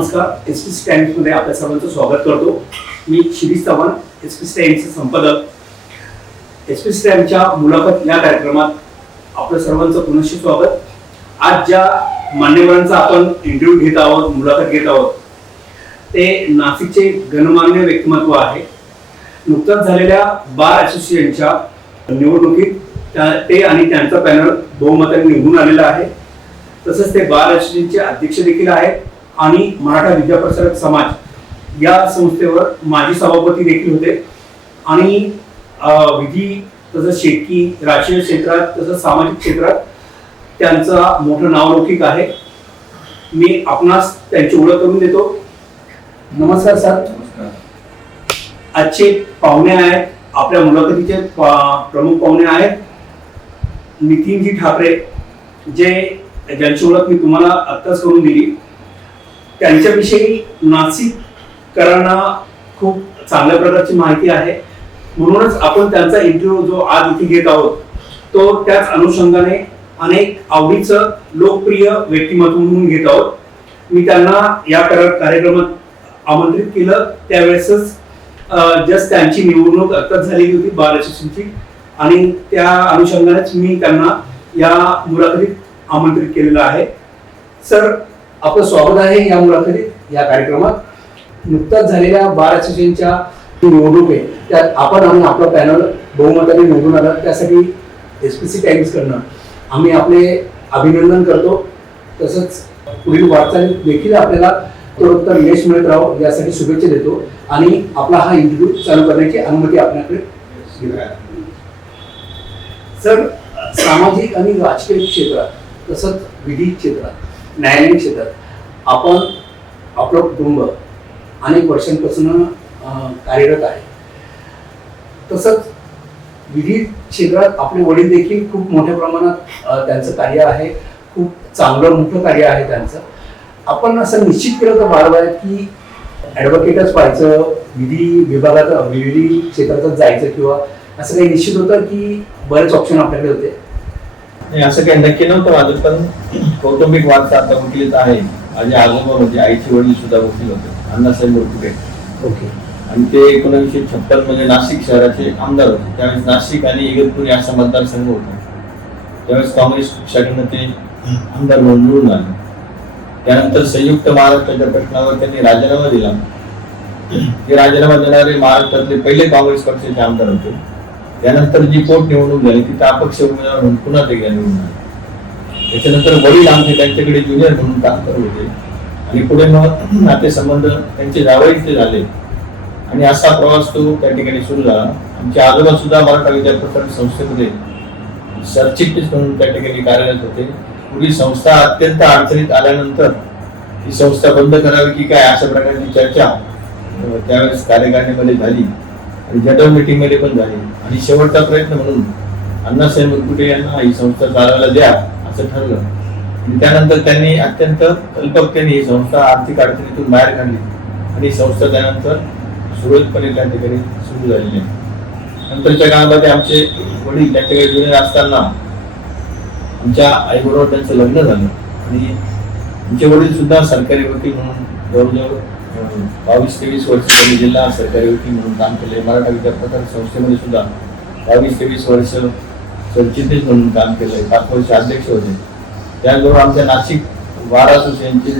नमस्कार, SPC times मध्ये आपल्या सर्वांचं स्वागत करतो. मी शिरीष चव्हाण, एसपीसी टाइम्सचे संपादक. एसपीसी टाइम्सच्या मुलाखत या कार्यक्रमात आपलं सर्वांचं पुनश्च स्वागत. आज ज्या मान्यवरांचा आपण इंटरव्ह्यू घेत आहोत, मुलाखत घेत आहोत, ते नाशिकचे गणमान्य व्यक्तिमत्व आहे. नुकताच झालेल्या बार असोसिएशनच्या निवडणुकीत ते आणि त्यांचा पॅनल बहुमताने निवडून आलेला आहे. तसंच ते बार असोसिएशनचे अध्यक्ष देखील आहेत आणि मराठा विद्याप्रसारक समाज या संस्थेवर माजी सभापती देखील होते. आणि विधी तसंच शेतकी, राजकीय क्षेत्रात तसंच सामाजिक क्षेत्रात त्यांचा मोठं नावलौकिक आहे. मी आपणास त्यांची ओळख करून देतो. नमस्कार सर. आजचे पाहुणे आहेत, आपल्या मुलाखतीचे प्रमुख पाहुणे आहेत नितीनजी ठाकरे, ज्यांची ओळख मी तुम्हाला आत्ताच करून दिली. त्यांच्याविषयी नाशिककरांना खूप चांगल्या प्रकारची माहिती आहे, म्हणूनच आपण त्यांचा इंटरव्ह्यू जो आज इथे घेत आहोत तो त्याच अनुषंगाने अनेक आवडीचं लोकप्रिय व्यक्तिमत्व म्हणून घेत आहोत. मी त्यांना या कार्यक्रमात आमंत्रित केलं त्यावेळेसच जस्ट त्यांची निवडणूक आत्ताच झालेली होती बार असोसिएशनची, आणि त्या अनुषंगानेच मी त्यांना या मुलाखतीत आमंत्रित केलेलं आहे. सर, आपलं स्वागत आहे या मुलाखतीत, या कार्यक्रमात. नुकताच झालेल्या बार असोसिएशनच्या निवडणूक आहे, त्यात आपण आणि आपला पॅनल बहुमताने निवडून आला, त्यासाठी एसपीसी टाइम्स कडनं आम्ही आपले अभिनंदन करतो. तसंच पुढील वाटचाल देखील आपल्याला उत्तरोत्तर यश मिळत राहो यासाठी शुभेच्छा देतो आणि आपला हा इंटरव्ह्यू चालू करण्याची अनुमती आपल्याकडे घेऊया. सर, सामाजिक आणि राजकीय क्षेत्रात तसंच विधी क्षेत्रात, न्यायालयीन क्षेत्रात आपण आपलं कुटुंब अनेक वर्षांपासून कार्यरत आहे. तसंच विधी क्षेत्रात आपले वडील देखील खूप मोठ्या प्रमाणात त्यांचं कार्य आहे, खूप चांगलं मोठं कार्य आहे त्यांचं. आपण असं निश्चित केलं तर बारबार की ॲडव्होकेटच व्हायचं, विधी विभागात विधी क्षेत्रातच जायचं, किंवा असं काही निश्चित होतं की बरेच ऑप्शन आपल्याकडे होते? नाही, असं काही नक्की नव्हतं माझं, पण कौटुंबिक वारसा आता वकिलीच आहे. माझे आजोबा होते, आईची वडील सुद्धा वकील होते, अण्णासाहेब बोरकुटे. ओके. आणि ते 1956 मध्ये नाशिक शहराचे आमदार होते. त्यावेळेस नाशिक आणि इगतपुरी असा मतदारसंघ होता. त्यावेळेस काँग्रेस पक्षाकडनं ते आमदार म्हणून निवडून आले. त्यानंतर संयुक्त महाराष्ट्राच्या प्रश्नावर त्यांनी राजीनामा दिला. ते राजीनामा देणारे महाराष्ट्रातले पहिले काँग्रेस पक्षाचे आमदार होते. त्यानंतर जी पोटनिवडणूक झाली तिथे अपक्ष उमेदवार म्हणून पुन्हा ते निवडून आले. त्याच्यानंतर वडील आमचे त्यांच्याकडे ज्युनियर म्हणून काम करत होते आणि पुढे मग नातेसंबंध त्यांचे जावईचे झाले आणि असा प्रवास तो त्या ठिकाणी सुरू झाला. आमचे आजोबा सुद्धा मराठा विद्याप्रसारक संस्थेमध्ये सरचिटणीस म्हणून त्या ठिकाणी कार्यरत होते. पूर्वी संस्था अत्यंत अडचणीत आल्यानंतर ही संस्था बंद करावी की काय अशा प्रकारची चर्चा त्यावेळेस कार्यकारिणीमध्ये झाली आणि जनरल मीटिंग मध्ये पण झाली. आणि शेवटचा प्रयत्न म्हणून अण्णासाहेब बोरकुटे यांना ही संस्था चालवायला द्या असं ठरलं. आणि त्यानंतर त्यांनी अत्यंत कल्पकतेने ही संस्था आर्थिक अडचणीतून बाहेर काढली आणि संस्था त्यानंतर सुरळीतपणे त्या ठिकाणी सुरू झालेली आहे. नंतरच्या काळामध्ये आमचे वडील त्यांच्याकडे ज्युनियर असताना आमच्या आईबरोबर त्यांचं लग्न झालं आणि आमचे वडील सुद्धा सरकारी वकील म्हणून जवळजवळ 22-23 वर्ष त्यांनी जिल्हा सरकारी वकील म्हणून काम केले. मराठा विद्याप्रसारक संस्थेमध्ये सुद्धा 22-23 वर्ष सरचिटणीस म्हणून काम केलंय. 5 वर्ष अध्यक्ष होते. त्याचबरोबर आमच्या नाशिक बार असोसिएशनचे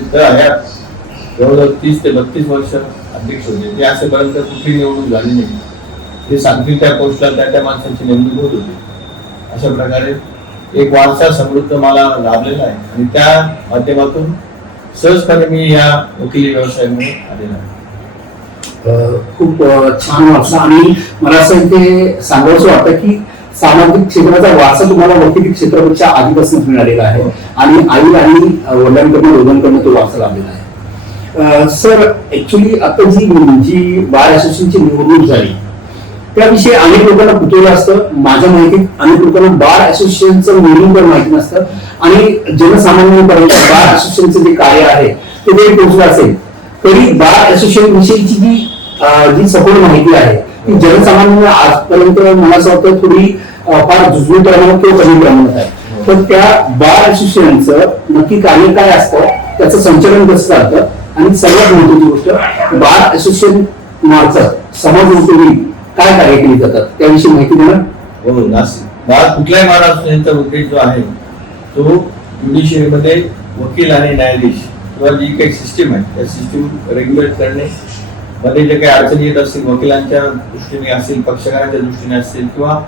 जवळजवळ 30 ते 32 वर्ष अध्यक्ष होते. ते असेपर्यंत कुठली निवडणूक झाली नाही. ते सांगतील त्या पोस्टला त्या माणसांची नेमणूक होत होती. अशा प्रकारे एक वारसा समृद्ध मला लाभलेला आहे आणि त्या माध्यमातून सहजपणे मी या वकिली व्यवसायामध्ये आलेला आहे. खूप छान वारसा. आणि मला असं इथे सांगायचं वाटतं की सामाजिक क्षेत्राचा वारसा तुम्हाला वकिली क्षेत्रापेक्षा आधीपासूनच मिळालेला आहे आणि आई आणि वडिलांकडून दोघांकडून तो वारसा लाभलेला आहे. सर, ऍक्च्युली आता जी बार असोसिएशनची निवडणूक झाली त्याविषयी अनेक लोकांना कुतूहल असतं. माझ्या माहितीत अनेक लोकांना बार असोसिएशनचं निवडणूक पण माहिती नसतं आणि जनसामान्यांपर्यंत बार असोसिएशनचं जे कार्य आहे ते जरी पोहोचलं असेल तरी बार असोसिएशन विषयीची जी सखोल माहिती आहे ती जनसामान्यांना आजपर्यंत मला असं वाटतं थोडी फार जुजवी प्रमाणात किंवा कमी प्रमाणात आहे. तर त्या बार असोसिएशनचं नक्की कार्य काय असतं, त्याचं संचालन कसं चालतं आणि सर्वात महत्वाची गोष्ट बार असोसिएशन मार्फत समाज उपयोगी काय कार्य केली जातात त्याविषयी माहिती देणार. हो, नाशिक कुठल्याही महाराष्ट्राचा उद्देश जो आहे तो ज्युडिशियरीमध्ये वकील आणि न्यायाधीश किंवा जी काही सिस्टीम आहे त्या सिस्टीम रेग्युलेट करणे मध्ये जे काही अडचणी येत असतील वकिलांच्या दृष्टीने असतील, पक्षकारांच्या दृष्टीने असतील किंवा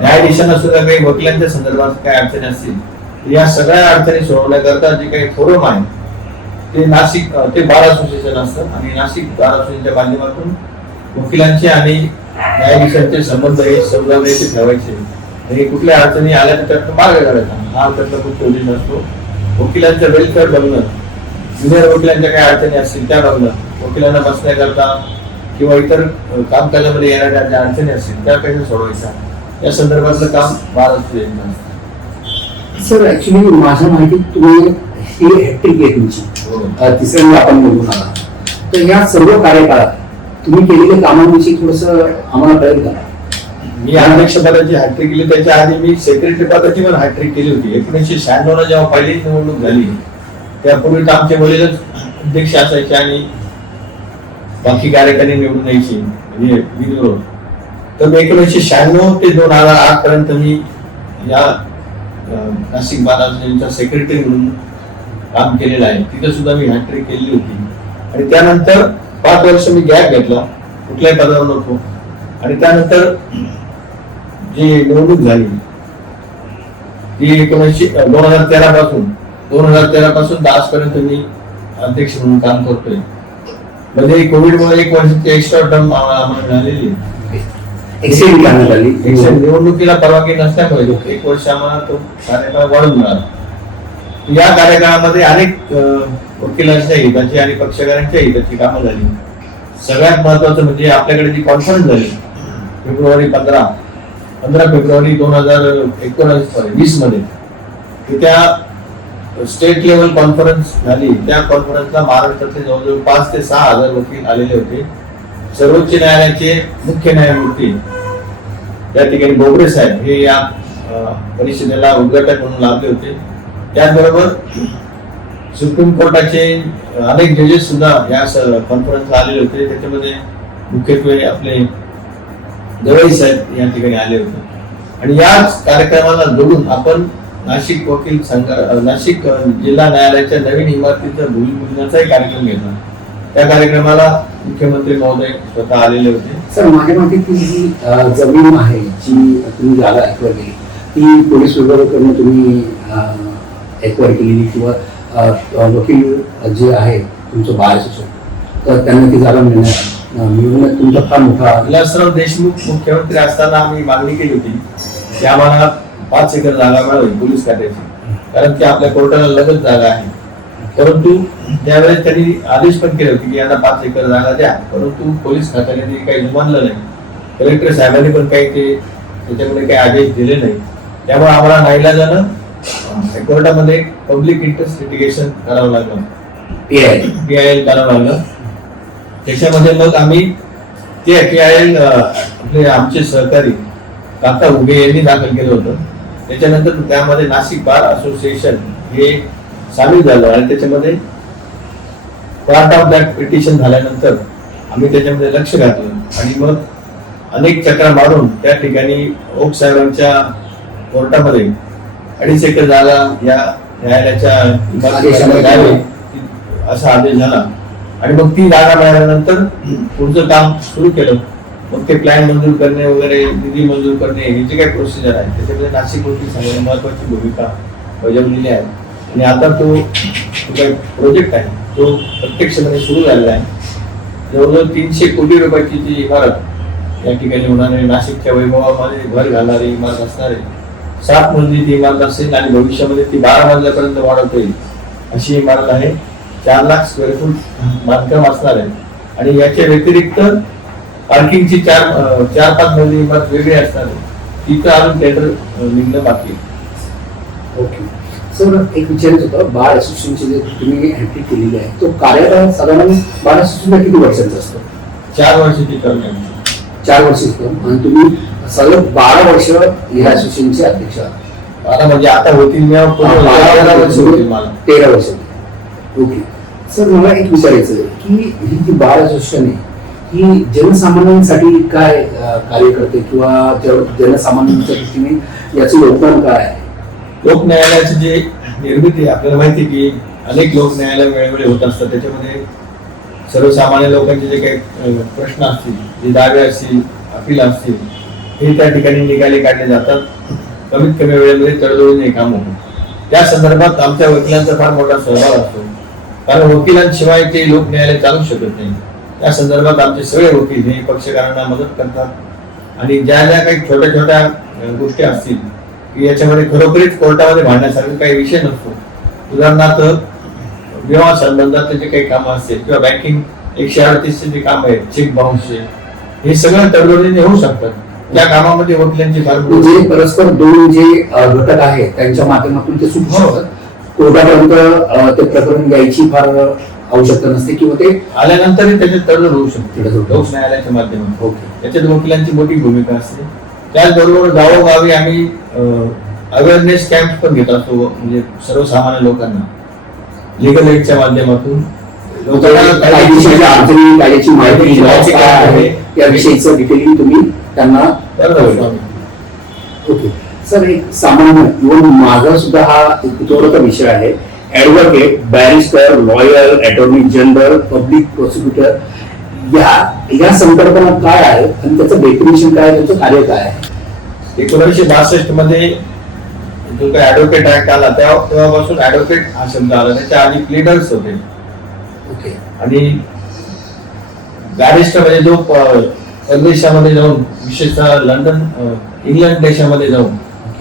न्यायाधीशांना सुद्धा काही वकिलांच्या संदर्भात काही अडचणी असतील, या सगळ्या अडचणी सोडवण्याकरता जे काही फोरम आहे ते नाशिक ते बार असोसिएशन असतं आणि नाशिक बार असोसिएशनच्या माध्यमातून वकिलांचे आणि न्यायाधीशांचे संबंध हे सौहार्दाचे ठेवायचे आणि कुठल्या अडचणी आल्या तर त्यातून मार्ग काढायचा हा त्यातला मुख्य उद्देश असतो. वकिलांचं वेलफेअर बघणं, ज्युनियर वकिलांच्या काही अडचणी असतील त्या बघणं, वकिलांना बसण्याकरता किंवा इतर कामकाजामध्ये येणाऱ्या ज्या अडचणी असतील त्या कशा सोडवायच्या या संदर्भातलं काम बार असोसिएशनचं असतं. सर ऍक्च्युली माझ्या माहितीत तुम्ही ही हॅट्रिक आहे तुमची, तिसऱ्यांदा आपण निवडून आला, तर या सर्व कार्यकाळात तुम्ही केलेल्या कामांविषयी थोडस आम्हाला कळेल का. मी अध्यक्ष पदाची हॅट्रिक केली, त्याच्या आधी मी सेक्रेटरी पदाची पण हॅट्रिक केली होती. 1996 ला जेव्हा पहिली निवडणूक झाली त्यापूर्वी तर आमचे वडीलच अध्यक्ष असायचे आणि बाकी कार्यकारी निवडून यायची म्हणजे विरोध. तर 1996 ते 2008 पर्यंत मी या नाशिक बार असोसिएशनचा सेक्रेटरी म्हणून काम केलेलं आहे. तिथे सुद्धा मी हॅट्रिक केली होती आणि त्यानंतर 5 वर्ष मी गॅप घेतला, कुठल्याही पदावर नव्हतो आणि त्यानंतर जी निवडणूक झाली ती 2013 पासून आजपर्यंत मी अध्यक्ष म्हणून काम करतोय. म्हणजे कोविडमुळे 1 वर्षाची एक्स्ट्रा टर्म आम्हाला मिळालेली एक्सटेंड करण्यात आली. निवडणुकीला परवानगी नसल्यामुळे 1 वर्ष आम्हाला तो कार्यकाळ वाढून मिळाला. या कार्यकाळामध्ये अनेक वकिलांच्या हिताची आणि पक्षकारांच्या हिताची कामं झाली. सगळ्यात महत्वाचं म्हणजे आपल्याकडे जी कॉन्फरन्स झाली फेब्रुवारी 15 फेब्रुवारी 2019 मध्ये त्या स्टेट लेवल कॉन्फरन्स झाली. त्या कॉन्फरन्सला महाराष्ट्रातले जवळजवळ 5 ते 6 हजार वकील आलेले होते. सर्वोच्च न्यायालयाचे मुख्य न्यायमूर्ती या ठिकाणी बोबडे साहेब हे या परिषदेला उद्घाटक म्हणून लाभले होते. त्याचबरोबर सुप्रीम कोर्टाचे अनेक जजेस सुद्धा या कॉन्फरन्सला आलेले होते. त्याच्यामध्ये मुख्यत्वे आपले दवई साहेब या ठिकाणी आले होते आणि याच कार्यक्रमाला जोडून आपण नाशिक वकील संघ नाशिक जिल्हा न्यायालयाच्या नवीन इमारतीचा भूमिपूजनाचाही कार्यक्रम घेतला. त्या कार्यक्रमाला मुख्यमंत्री महोदय स्वतः आलेले होते. सर माझ्या माहितीत जी जमीन आहे जी तुम्ही जागा एक्वायर केली ती पोलीस विभागाकडून तुम्ही एक्वायर केलेली किंवा वकील जे आहे तुमचं बार असोसिएशन तर त्यांना ती जागा मिळवण्यात तुमचा फार मोठा. विलासराव देशमुख मुख्यमंत्री असताना आम्ही मागणी केली होती की आम्हाला 5 एकर जागा मिळावी पोलीस खात्याची, कारण की आपल्या कोर्टाला लगत जागा आहे. परंतु त्यावेळेस त्यांनी आदेश पण केले होते की यांना 5 एकर जागा द्या, परंतु पोलीस खात्याने ते काही जुमानलं नाही. कलेक्टर साहेबांनी पण काही त्याच्यामध्ये काही आदेश दिले नाही. त्यामुळे आम्हाला नाईलाजानं कोर्टामध्ये पब्लिक इंटरेस्ट लिटिगेशन करावं लागलं, PIL करावं लागलं. त्याच्यामध्ये मग आम्ही ते PIL आपले आमचे सहकारी काका उगे यांनी दाखल केलं होतं. त्याच्यानंतर त्यामध्ये नाशिक बार असोसिएशन हे सामील झालं आणि त्याच्यामध्ये पार्ट ऑफ दॅट पिटिशन झाल्यानंतर आम्ही त्याच्यामध्ये लक्ष घातलं आणि मग अनेक चक्रा मारून त्या ठिकाणी ओक साहेबांच्या कोर्टामध्ये 2.5 एकर जागा या न्यायालयाच्या इमारतीमध्ये द्यावी असा आदेश झाला आणि मग ती जागा मिळाल्यानंतर पुढचं काम सुरू केलं. मग ते प्लॅन मंजूर करणे वगैरे, निधी मंजूर करणे हे जे काही प्रोसिजर आहे त्याच्यामध्ये नाशिक वकील संघाने महत्वाची भूमिका बजावलेली आहे आणि आता तो काही प्रोजेक्ट आहे तो प्रत्यक्षपणे सुरू झालेला आहे. जवळजवळ 300 कोटी रुपयाची जी इमारत या ठिकाणी होणार आहे, नाशिकच्या वैभवामध्ये भर घालणारी इमारत असणार आहे. 7 मजली ती इमारत असेल आणि भविष्यामध्ये ती 12 मजल्यापर्यंत वाढवता येईल अशी इमारत आहे. 4 लाख स्क्वेअर फूट बांधकाम असणार आहे आणि याच्या व्यतिरिक्त पार्किंगची 4-5 मजली इमारत वेगळी असणार आहे. तिथं अजून टेंडर निघणं बाकी आहे. ओके सर, एक विचारायचं होतं बार असोसिएशनची जे तुम्ही एंट्री केलेली आहे तो कार्यकाळ साधारण बार असोसिएशनला किती वर्षाचा असतो? 4 वर्षाची टर्म आहे. 4 वर्ष असतो आणि तुम्ही सलग 12 वर्ष या असोसिएशनचे अध्यक्ष आहात. आता म्हणजे आता होतील 13 वर्ष होतील मला. 13 वर्ष. ओके सर मला एक विचारायचं आहे की ही जी बार असोसिएशन आहे ही जनसामान्यांसाठी काय कार्य करते किंवा जनसामान्यांच्या दृष्टीने याचं योगदान काय आहे? लोक न्यायालयाची जी निर्मिती आहे, आपल्याला माहिती आहे की अनेक लोक न्यायालय वेळोवेळी होत असतात. त्याच्यामध्ये सर्वसामान्य लोकांचे जे काही प्रश्न असतील, जे दावे असतील, अपील असतील, हे त्या ठिकाणी निकाली काढले जातात. कमीत कमी वेळेमध्ये तडजोडीने काम होतं. त्या संदर्भात आमच्या वकिलांचा फार मोठा सहभाग असतो, कारण वकिलांशिवाय ते लोक न्यायालय चालू शकत नाही. त्या संदर्भात आमचे सगळे वकील हे पक्षकारांना मदत करतात आणि ज्या ज्या काही छोट्या छोट्या गोष्टी असतील की याच्यामध्ये खरोखरीच कोर्टामध्ये भांडण्यासारखा काही विषय नसतो. उदाहरणार्थ विवाह संबंधात जे काही कामं असतील किंवा बँकिंग 138 जे काम आहे, चेक बाउन्सचे, हे सगळं तडजोडीने होऊ शकतात. त्या कामामध्ये वकिलांची फार म्हणजे परस्पर दोन जे घटक आहेत त्यांच्या माध्यमातून ते सुटू शकतात. कोर्टापर्यंत ते प्रकरण द्यायची फार आवश्यकता नसते किंवा ते आल्यानंतरही त्याच्यात तडजोड होऊ शकते लोक न्यायालयाच्या माध्यमातून. ओके. त्याच्यात वकिलांची मोठी भूमिका असते. त्याचबरोबर गावोगावी आम्ही अवेअरनेस कॅम्प पण घेत असतो, म्हणजे सर्वसामान्य लोकांना लिगल एडच्या माध्यमातून कायदेशीर अडचणी, कायद्याची माहिती काय आहे याविषयीचं डिटेलिंग तुम्ही त्यांना करतो. ओके सर, एक सामान्य इव्हन माझा सुद्धा हा एक थोडासा विषय आहे. Advocate, barrister, lawyer, attorney general, public prosecutor या संकल्पना काय आहे आणि त्याचं डेफिनेशन काय, त्याचं कार्य काय आहे? 1962 मध्ये जो काही ऍडव्होकेट ऍक्ट आला तेव्हापासून ऍडव्होकेट हा शब्द आला. त्याच्या आधी प्लीडर्स होते. ओके. आणि बॅरिस्टर म्हणजे जो परदेशामध्ये जाऊन, विशेषतः लंडन, इंग्लंड देशामध्ये जाऊन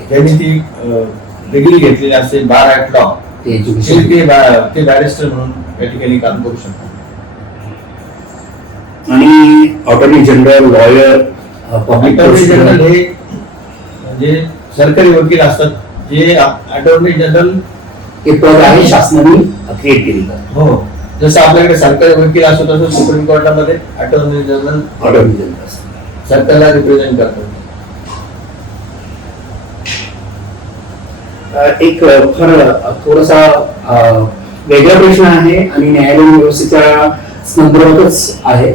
त्यांनी ती डिग्री घेतलेली असते, बार ऍट लॉ, ते एज्युकेशन ते बॅरिस्टर म्हणून या ठिकाणी काम करू शकतात. आणि attorney general, lawyer, public attorney general prosecutor हे म्हणजे सरकारी वकील असतात. जे अटॉर्नी जनरल हे पद आहे शासनाने क्रिएट केलेलं. हो, जसं आपल्याकडे सरकारी वकील असतो तसं सुप्रीम कोर्टामध्ये अटॉर्नी जनरल अटॉर्नी जनरल असतं. सरकारला रिप्रेझेंट करतात. एक फार थोडासा वेगळा प्रश्न आहे आणि न्यायालयीन व्यवस्थेच्या संदर्भातच आहे.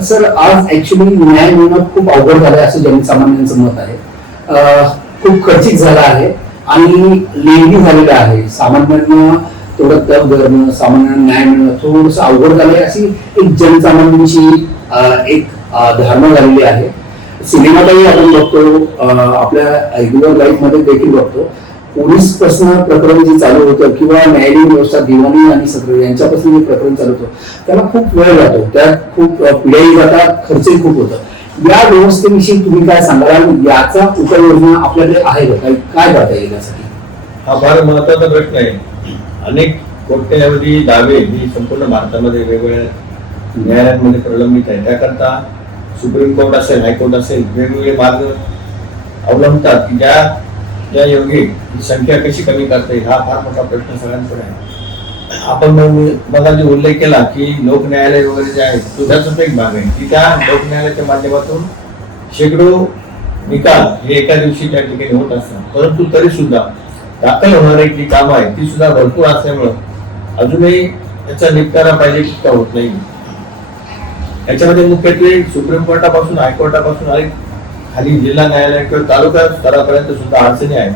सर, आज ऍक्च्युली न्याय मिळणं खूप अवघड झालंय असं जनसामान्यांचं मत आहे. खूप खर्चिक झाला आहे आणि लेंदी झालेलं आहे. सामान्यांना थोडं तग धरणं, सामान्यांना न्याय मिळणं थोडंसं अवघड झालंय अशी एक जनसामान्यांची एक धारणा झालेली आहे. सिनेमातही आपण बघतो, आपल्या रेग्युलर लाईफ मध्ये देखील बघतो. पोलीस पासून प्रकरण जे चालू होतं किंवा न्यायालयीन व्यवस्था, दिवाणी आणि सत्र यांच्यापासून जे प्रकरण चालू होतं त्याला खूप वेळ जातो, त्यात खूप पिढ्याही जातात, खर्चही खूप होतं. या व्यवस्थेविषयी तुम्ही काय सांगाल? याचा उपाययोजना आपल्याकडे आहे का? काय करता येईल यासाठी? हा फार महत्वाचा प्रश्न आहे. अनेक कोट्यावधी दावे ही संपूर्ण भारतामध्ये वेगवेगळ्या न्यायालयांमध्ये प्रलंबित आहे. त्याकरता सुप्रीम कोर्ट असेल, हायकोर्ट असेल, वेगवेगळे मार्ग अवलंबतात की ज्या योगी ही संख्या कशी कमी करता येईल. हा फार मोठा प्रश्न सगळ्यांकडे आहे. आपण मला जो उल्लेख केला की लोक न्यायालय वगैरे जे आहेत तो त्याचाच एक भाग आहे की त्या लोक न्यायालयाच्या माध्यमातून शेकडो निकाल हे एका दिवशी त्या ठिकाणी होत असतात. परंतु तरी सुद्धा दाखल होणारी जी कामं आहेत ती सुद्धा भरपूर असल्यामुळं अजूनही त्याचा निपटारा पाहिजे तितका होत नाही. याच्यामध्ये मुख्यत्वे सुप्रीम कोर्टापासून, हायकोर्टापासून आणि खाली जिल्हा न्यायालय किंवा तालुका स्तरापर्यंत सुद्धा अडचणी आहेत.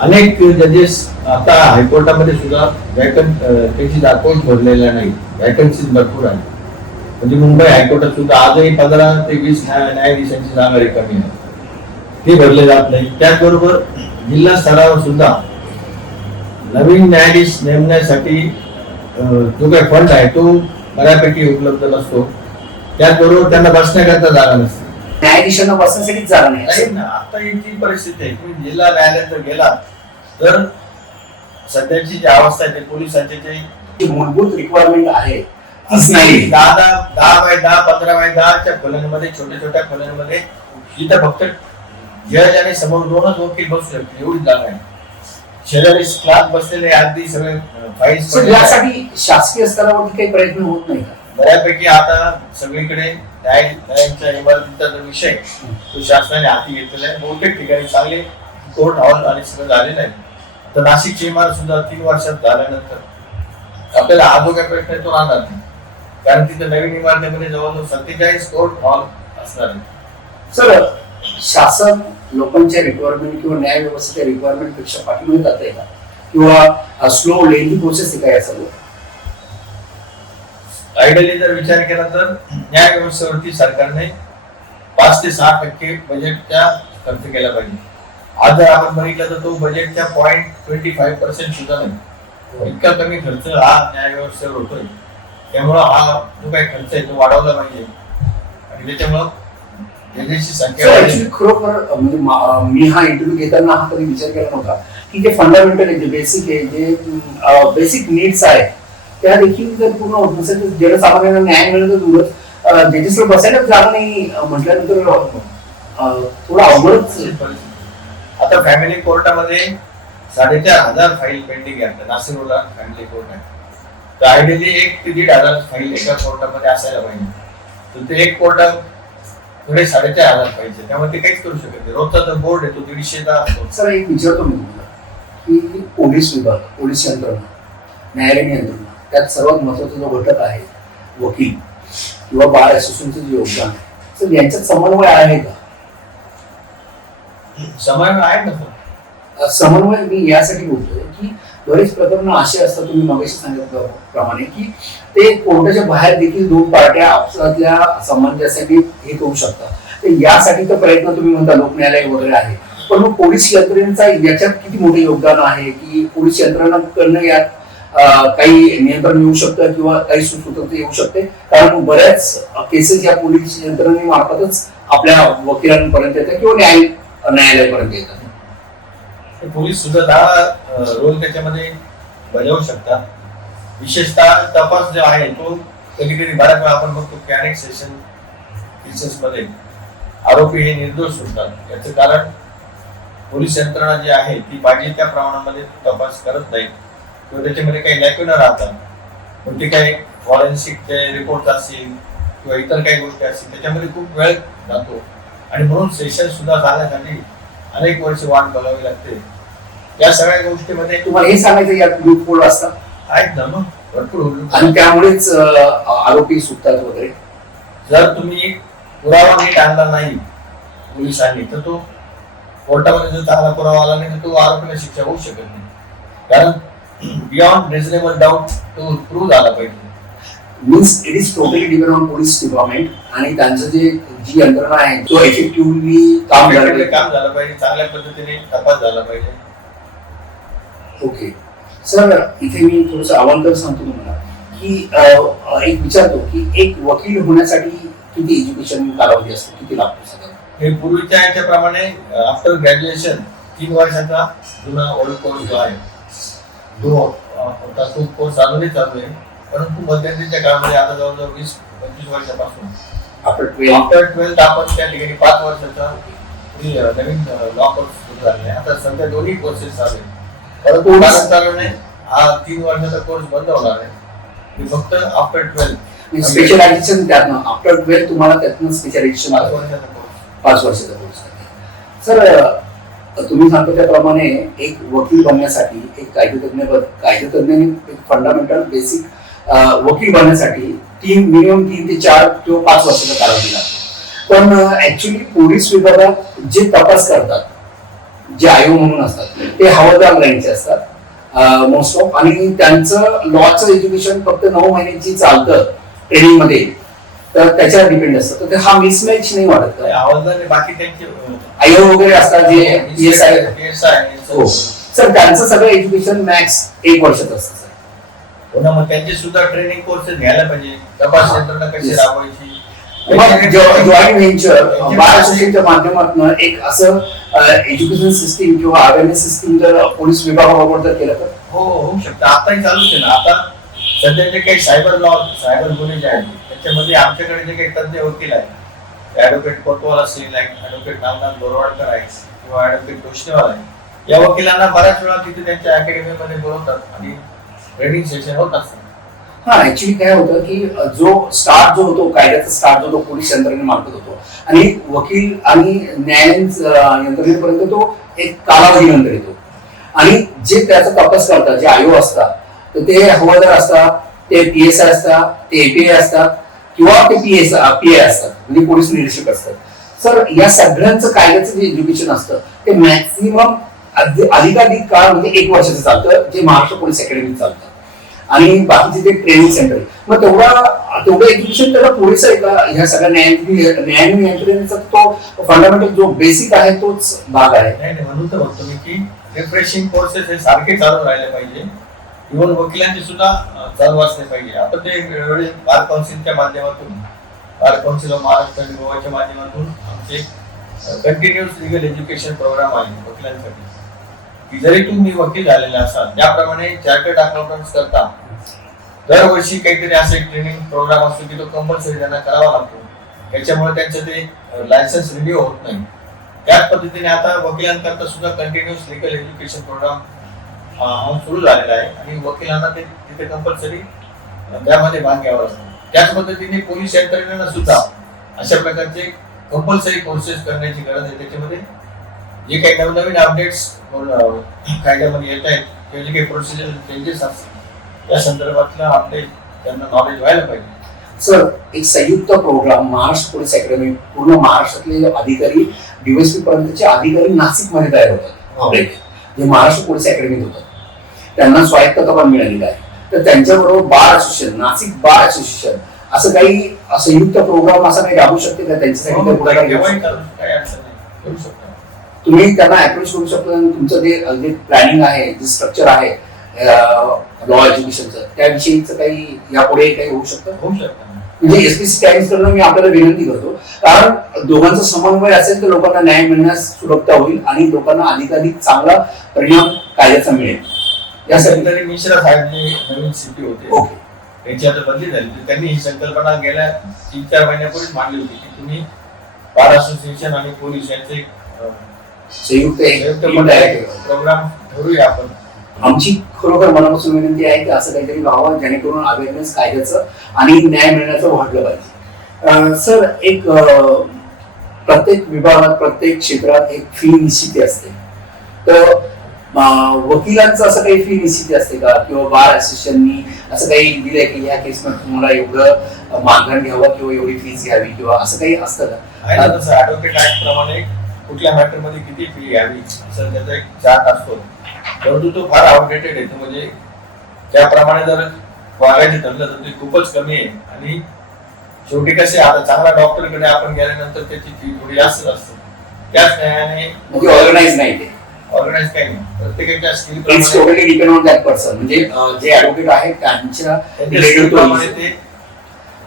अनेक जजेस आता हायकोर्टामध्ये सुद्धा त्यांची पोस्ट भरलेल्या नाही, वॅकन्सीज भरपूर आहे. म्हणजे मुंबई हायकोर्टात सुद्धा आजही 15 ते 20 न्यायाधीशांची जागा रिकामी आहे, ते भरले जात नाही. त्याचबरोबर जिल्हा स्तरावर सुद्धा नवीन न्यायाधीश नेमण्यासाठी जो काही फंड आहे तो बऱ्यापैकी उपलब्ध नसतो. त्याचबरोबर त्यांना बसण्याकरता जागा नसते. न्यायाधीशांना बसण्यासाठी जागा नाही. आता ही ती परिस्थिती आहे. तुम्ही जिल्हा न्यायालयात जर गेला तर सध्याची जी अवस्था आहे ते पोलिसांची जी मूलभूत रिक्वायरमेंट आहे तीच नाही. नाही. 10 बाय 10, 15 बाय 10च्या खोल्यांमध्ये, छोट्या छोट्या खोल्यांमध्ये इथं फक्त जज आणि समोर 2च वकील बसू शकतील एवढी जागा आहे. शेजारी क्लास बसलेले अगदी सगळे फाईल्स. यासाठी शासकीय स्तरावरती काही प्रयत्न होत नाही का? बऱ्यापैकी आता सगळीकडे न्यायालयांच्या इमारतीचा जो विषय तो शासनाने हाती घेतलेला आहे. बहुतेक ठिकाणी चांगले कोर्ट हॉल आणि सगळं झालेलं आहे. तर नाशिकची इमारत सुद्धा 3 वर्षात झाल्यानंतर आपल्याला हा जो काही प्रश्न आहे तो राहणार नाही, कारण तिथं नवीन इमारतीमध्ये जवळजवळ 47 कोर्ट हॉल असणार आहे. सर, शासन लोकांच्या रिक्वायरमेंट किंवा न्याय व्यवस्थेच्या रिक्वायरमेंट पेक्षा पाठीमध्ये जात आहे का, किंवा स्लो लेंदी प्रोसेस आहे का या सर्व? आयडियली जर विचार केला तर न्याय व्यवस्थेवरती सरकारने 5 ते 6% बजेटच्या खर्च केला पाहिजे. आज जर आपण बघितलं तर तो बजेटच्या 0.25% सुद्धा नाही. इतका कमी खर्च हा न्याय व्यवस्थेवर होतोय. त्यामुळं हा जो काही खर्च आहे तो वाढवला पाहिजे आणि त्याच्यामुळं जजेसची संख्या Sir, वाढेल. actually खरोखर म्हणजे मी हा इंटरव्ह्यू घेताना हा कधी विचार केला नव्हता की जे फंडामेंटल आहे, जे बेसिक आहे, जे बेसिक नीड्स आहेत त्या देखील जर पूर्ण होत नसेल तर जनसामान्यांना न्याय मिळणं तर दूरच, जजेसला बसायलाच जागा नाही म्हटल्यानंतर थोडं अवघडच. आता फॅमिली कोर्टामध्ये 4,500 फाईल पेंडिंग आहे. नाशिकला फॅमिली कोर्ट आहे, तर आयडियली 1 ते 1,500 फाईल एका कोर्टामध्ये असायला पाहिजे. तर ते एक कोर्ट थोडे 4,500 फाईलचे, त्यामुळे ते काहीच करू शकत नाही. रोजचा जो बोर्ड आहे तो 150चा असतो. सर, एक विचारतो मी तुम्हाला की पोलीस विभाग, पोलीस यंत्रणा, न्यायालयीन यंत्रणा, त्यात सर्वात महत्वाचा जो घटक आहे वकील किंवा बार असोसिएशनचं जे योगदान आहे, सर यांच्यात समन्वय आहे का? समन्वय आहे ना सर. समन्वय मी यासाठी बोलतोय की बरेच प्रकरण असे असतात, तुम्ही मगाशी सांगितल्याप्रमाणे की ते कोर्टाच्या बाहेर देखील दोन पार्ट्या आपसातल्या संबंधासाठी हे करू शकतात. तर यासाठी तर प्रयत्न तुम्ही म्हणता लोक न्यायालय वगैरे आहे, पण मग पोलीस यंत्रणेचा याच्यात किती मोठे योगदान आहे की पोलीस यंत्रणाकडनं यात काही नियंत्रण येऊ शकतं किंवा काही सुसूत्रता येऊ शकते? कारण बऱ्याच केसेस या पोलीस यंत्रणेमार्फतच आपल्या वकिलांपर्यंत येतात किंवा न्यायालयापर्यंत येतात. पोलीस सुद्धा हा रोल त्याच्यामध्ये बजावू शकतात. विशेषतः तपास जो आहे तो कधी कधी बऱ्याच वेळा आपण बघतो की अनेक सेशन केसेस मध्ये आरोपी हे निर्दोष सुटतात. याचं कारण पोलीस यंत्रणा जी आहे ती पाहिजे त्या प्रमाणामध्ये तपास करत नाही किंवा त्याच्यामध्ये काही लॅक्युना राहतात. पण ते काही फॉरेन्सिकचे रिपोर्ट असतील किंवा इतर काही गोष्टी असतील त्याच्यामध्ये खूप वेळ जातो आणि म्हणून सेशन सुद्धा झाल्यासाठी अनेक वर्ष वाट बघावी लागते. या सगळ्या गोष्टीमध्ये तुम्हाला हे सांगायचं यात लूप होल असतात आहेत ना मग भरपूर. आणि त्यामुळेच आरोपी सुटतात वगैरे. जर तुम्ही पुरावा नीट आणला नाही पोलिसांनी तर तो कोर्टामध्ये जर चांगला पुरावा आला नाही तर तो आरोपीला शिक्षा होऊ शकत नाही. कारण बियॉन्ड रिझनेबल डाऊट तो प्रूव्ह झाला पाहिजे. Means it is totally depend on police department आणि त्यांचं जे जी यंत्रणा आहे तो इफेक्टिव्हली काम झालं पाहिजे, चांगल्या पद्धतीने तपास झाला पाहिजे. ओके सर, इथे मी थोडंसं अवांतर सांगतो तुम्हाला की एक विचारतो की एक वकील होण्यासाठी किती एज्युकेशन कालावधी असतो, किती लागतो सगळं? हे पूर्वीच्या याच्याप्रमाणे आफ्टर ग्रॅज्युएशन 3 वर्षाचा जुना ओल्ड कोर्स जो आहे तो कोर्स अजूनही चालू आहे. परंतु मध्यंतरीच्या काळामध्ये आता जवळजवळ 20-25 वर्षापासून आफ्टर 12th आपण त्या ठिकाणी 5 वर्षाचा नवीन लॉ कोर्स सुरू झाला आहे. आता सध्या दोन्ही कोर्सेस चालू आहेत. परंतु कालांतराने हा 3 वर्षाचा कोर्स बंद होणार आहे. फक्त आफ्टर 12th स्पेशलायझेशन त्यातनं आफ्टर 12th तुम्हाला त्यातनं स्पेशलायझेशन 5 वर्षाचा कोर्स. 5 वर्षाचा कोर्स आहे. सर, तुम्ही सांगतो त्याप्रमाणे एक वकील बनण्यासाठी एक कायदेतज्ञांनी एक फंडामेंटल बेसिक वकील बनण्यासाठी मिनिमम 3 ते 4 किंवा 5 वर्षाचा कालावधी लागतो. पण ऍक्च्युली पोलीस विभागात जे तपास करतात, जे आयोग म्हणून असतात ते हवालदार लाईनचे असतात मोस्ट ऑफ, आणि त्यांचं लॉचं एज्युकेशन फक्त 9 महिन्याची चालतं ट्रेनिंग मध्ये, तर त्याच्यावर डिपेंड असतं. तर हा मिसमॅच नाही वाटत का? हवालदार बाकी त्यांचे आयोग वगैरे असतात जे PSI. हो सर, त्यांचं सगळं एज्युकेशन मॅक्स 1 वर्षाचं असतं सर. हो ना, मग त्यांचे सुद्धा ट्रेनिंग कोर्सेस घ्यायला पाहिजे. तपास यंत्रणा कशी राबवायची, जॉईंट व्हेंचर बार असोसिएशनच्या माध्यमातून एक असं एज्युकेशन सिस्टीम किंवा अवेअरनेस सिस्टीम जर पोलीस विभागाबरोबर जर केलं तर हो होऊ शकतं. आताही चालूच आहे ना. आता सध्या जे काही सायबर गुन्हे जे आहेत त्याच्यामध्ये आमच्याकडे जे काही तज्ञ वकील आहेत, ऍडव्होकेट कोतवाल असतील, ऍडव्होकेट नामनाथ बोरवाडकर आहे किंवा ऍडव्होकेट तोष्णेवाल आहे, या वकिलांना बऱ्याच वेळा तिथे त्यांच्या अकॅडमीमध्ये बोलवतात आणि ट्रेनिंग सेशन होत असतात. हा, ऍक्च्युली काय होतं की जो स्टार्ट जो होतो, कायद्याचा स्टार्ट जो पोलीस यंत्रणेमार्फत होतो आणि वकील आणि न्यायालयीन यंत्रणेपर्यंत तो एक कालावधी नंतर येतो. आणि जे त्याचा तपास करतात, जे आयोग असतात तर ते हवालदार असतात, ते PSI असतात, ते API असतात किंवा ते PI असतात, म्हणजे पोलीस निरीक्षक असतात. सर या सगळ्यांचं कायद्याचं जे एज्युकेशन असतं ते मॅक्सिमम अधिकाधिक काळ म्हणजे 1 वर्षाचं चालतं, जे महाराष्ट्र पोलीस अकॅडमीत चालतं. आणि बाकीचे ते ट्रेनिंग सेंटर. मग तेवढं एज्युकेशन त्याला पुरेसं आहे का? ह्या सगळ्या न्यायालयीन यंत्रणेचा तो फंडामेंटल जो बेसिक आहे तोच भाग आहे. नाही म्हणून तर म्हणतो मी की रिफ्रेशिंग कोर्सेस हे सारखे चालू राहिले पाहिजे. इव्हन वकिलांचे सुद्धा चालू असले पाहिजे. आपण ते वेळोवेळी बार काउन्सिलच्या माध्यमातून, बार काउन्सिल ऑफ महाराष्ट्र आणि गोवाच्या माध्यमातून आमचे कंटिन्युअस लिगल एज्युकेशन प्रोग्राम आहे वकिलांसाठी, की जरी तुम्ही वकील झालेले असाल, त्याप्रमाणे चार्टर्ड अकाउंटंट्स करता दरवर्षी काहीतरी असे ट्रेनिंग प्रोग्राम असतो की तो कंपल्सरी त्यांना करावा लागतो. त्याच्यामुळे त्यांचं ते लायसन्स रिन्यू होत नाही. त्याच पद्धतीने आता वकिलांकरता सुद्धा कंटिन्युअस लिगल एज्युकेशन प्रोग्राम सुरू झालेला आहे आणि वकिलांना ते तिथे कंपल्सरी त्यामध्ये भाग घ्यावा लागतो. त्याच पद्धतीने पोलीस यंत्रणेला सुद्धा अशा प्रकारचे कंपल्सरी कोर्सेस करण्याची गरज आहे. त्याच्यामध्ये जे काही नवनवीन अपडेट्स कायद्यामध्ये येत आहेत किंवा जे काही प्रोसिजर चेंजेस असतात त्या संदर्भातलं आपले त्यांना नॉलेज व्हायला पाहिजे. सर एक संयुक्त प्रोग्राम महाराष्ट्र पोलीस अकॅडमी, पूर्ण महाराष्ट्रातले अधिकारी DYSP पर्यंतचे अधिकारी नाशिकमध्ये तयार होतात, जे महाराष्ट्र पोलीस अकॅडमीत होतात. त्यांना स्वायत्तता पण मिळालेली आहे. तर त्यांच्याबरोबर bar association, Nashik bar association असं काही संयुक्त प्रोग्राम असं काही राबवू शकते का? त्यांच्यासाठी तुम्ही त्यांना अप्रोच करू शकता. तुमचं जे प्लॅनिंग आहे, जे स्ट्रक्चर आहे लॉ एज्युकेशनचं, त्याविषयीचं काही यापुढे काही होऊ शकतं? होऊ शकतं. म्हणजे SPC टाइम्स करणं मी आपल्याला विनंती करतो, कारण दोघांचा समन्वय असेल तर लोकांना न्याय मिळण्यास सुलभता होईल आणि लोकांना अधिकाधिक चांगला परिणाम कायद्याचा मिळेल. यासाठी तरी मिश्रा साहेब जे नवीन CP होते, ओके, त्यांची आता बदली झाली, त्यांनी ही संकल्पना गेल्या 3-4 महिन्यापूर्वीच मांडली होती की तुम्ही बार असोसिएशन आणि पोलीस यांचे एक संयुक्त प्रोग्राम ठरवूया आपण. आमची खरोखर मनापासून विनंती आहे की असं काहीतरी व्हावं जेणेकरून अवेअरनेस कायद्याचं आणि न्याय मिळण्याचं वाढलं पाहिजे. सर एक प्रत्येक विभागात, प्रत्येक क्षेत्रात एक फी निश्चिती असते. तर वकिलांचं असं काही फी निश्चिती असते का? किंवा बार असोसिएशननी असं काही दिलंय की या केसमध्ये तुम्हाला एवढं मानधन घ्यावं किंवा एवढी फीस घ्यावी किंवा असं काही असतं का? आहे ना, तसं ऍडव्होकेट ऍक्ट प्रमाणे कुठल्या मॅटर मध्ये किती फी घ्यावी असं त्याचा एक चार्ट असतो. परंतु तो फार आउटडेटेड आहे. म्हणजे त्याप्रमाणे जर वागायचे ठरलं तर ते खूपच कमी आहे. आणि शेवटी कसे आता चांगला डॉक्टरकडे आपण गेल्यानंतर त्याची फी थोडी जास्त असते. त्याच न्यायाने म्हणजे ऑर्गनाइज नाही ते, ऑर्गनाइज काही नाही. प्रत्येकाच्या skill it's totally depend on that person. म्हणजे जे ऍडव्होकेट आहेत त्यांच्या रिलेटेड ते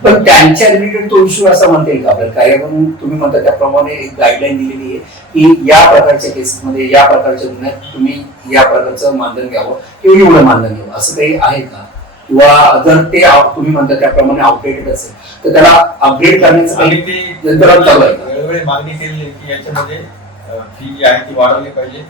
पण त्यांच्या रिलेटेड तो इश्यू असा म्हणता येईल का आपल्याला? काय म्हणून तुम्ही म्हणता त्याप्रमाणे एक गाईडलाईन दिलेली आहे की या प्रकारच्या केसेसमध्ये, या प्रकारच्या गुन्ह्यात तुम्ही या प्रकारचं मानधन घ्यावं किंवा एवढं मानधन घ्यावं, असं काही आहे का? किंवा जर ते तुम्ही म्हणता त्याप्रमाणे आउटडेटेड असेल तर त्याला अपग्रेड करण्याचं काही यंत्रणा चालू आहे का? वेळोवेळी मागणी केली की याच्यामध्ये फी जी आहे ती वाढवली पाहिजे.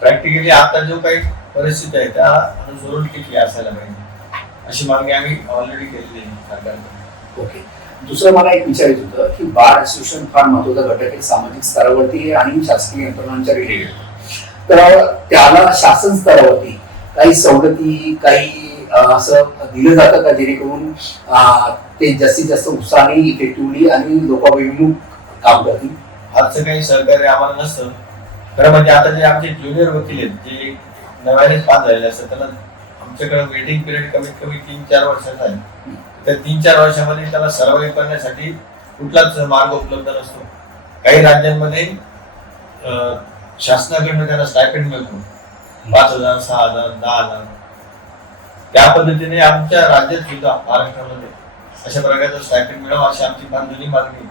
प्रॅक्टिकली आता जो काही परिस्थिती आहे त्या अनुसरून ती फी असायला पाहिजे अशी मागणी आम्ही ऑलरेडी केलेली आहे सरकारकडे. ओके. दुसरं मला एक विचारायचं होतं की बार असोसिएशन फार महत्वाचा घटक आहे, सामाजिक स्तरावरती आहे आणि शासकीय यंत्रणांच्या रिलेटेड. तर त्याला शासन स्तरावरती काही सवलती, काही असं दिलं जातं का जेणेकरून ते जास्तीत जास्त उत्साहाने, इफेक्टिव्हली आणि लोकाभिमुख काम करतील? फारसं काही सहकार्य आम्हाला नसतं. खरं म्हणजे आता जे आमचे ज्युनियर वकील आहेत जे नव्यानेच पास झालेले असतात त्यांना आमच्याकडे वेटिंग पिरियड कमीत कमी 3-4 वर्षाचा आहे. त्या 3-4 वर्षामध्ये त्याला सर्वाइव्ह करण्यासाठी कुठलाच मार्ग उपलब्ध नसतो. काही राज्यांमध्ये शासनाकडनं त्यांना स्टायपेंड मिळतो 5,000, 6,000, 10,000. त्या पद्धतीने आमच्या राज्यात सुद्धा महाराष्ट्रामध्ये अशा प्रकारचं स्टायपेंड मिळावं अशी आमची फार जुनी मागणी.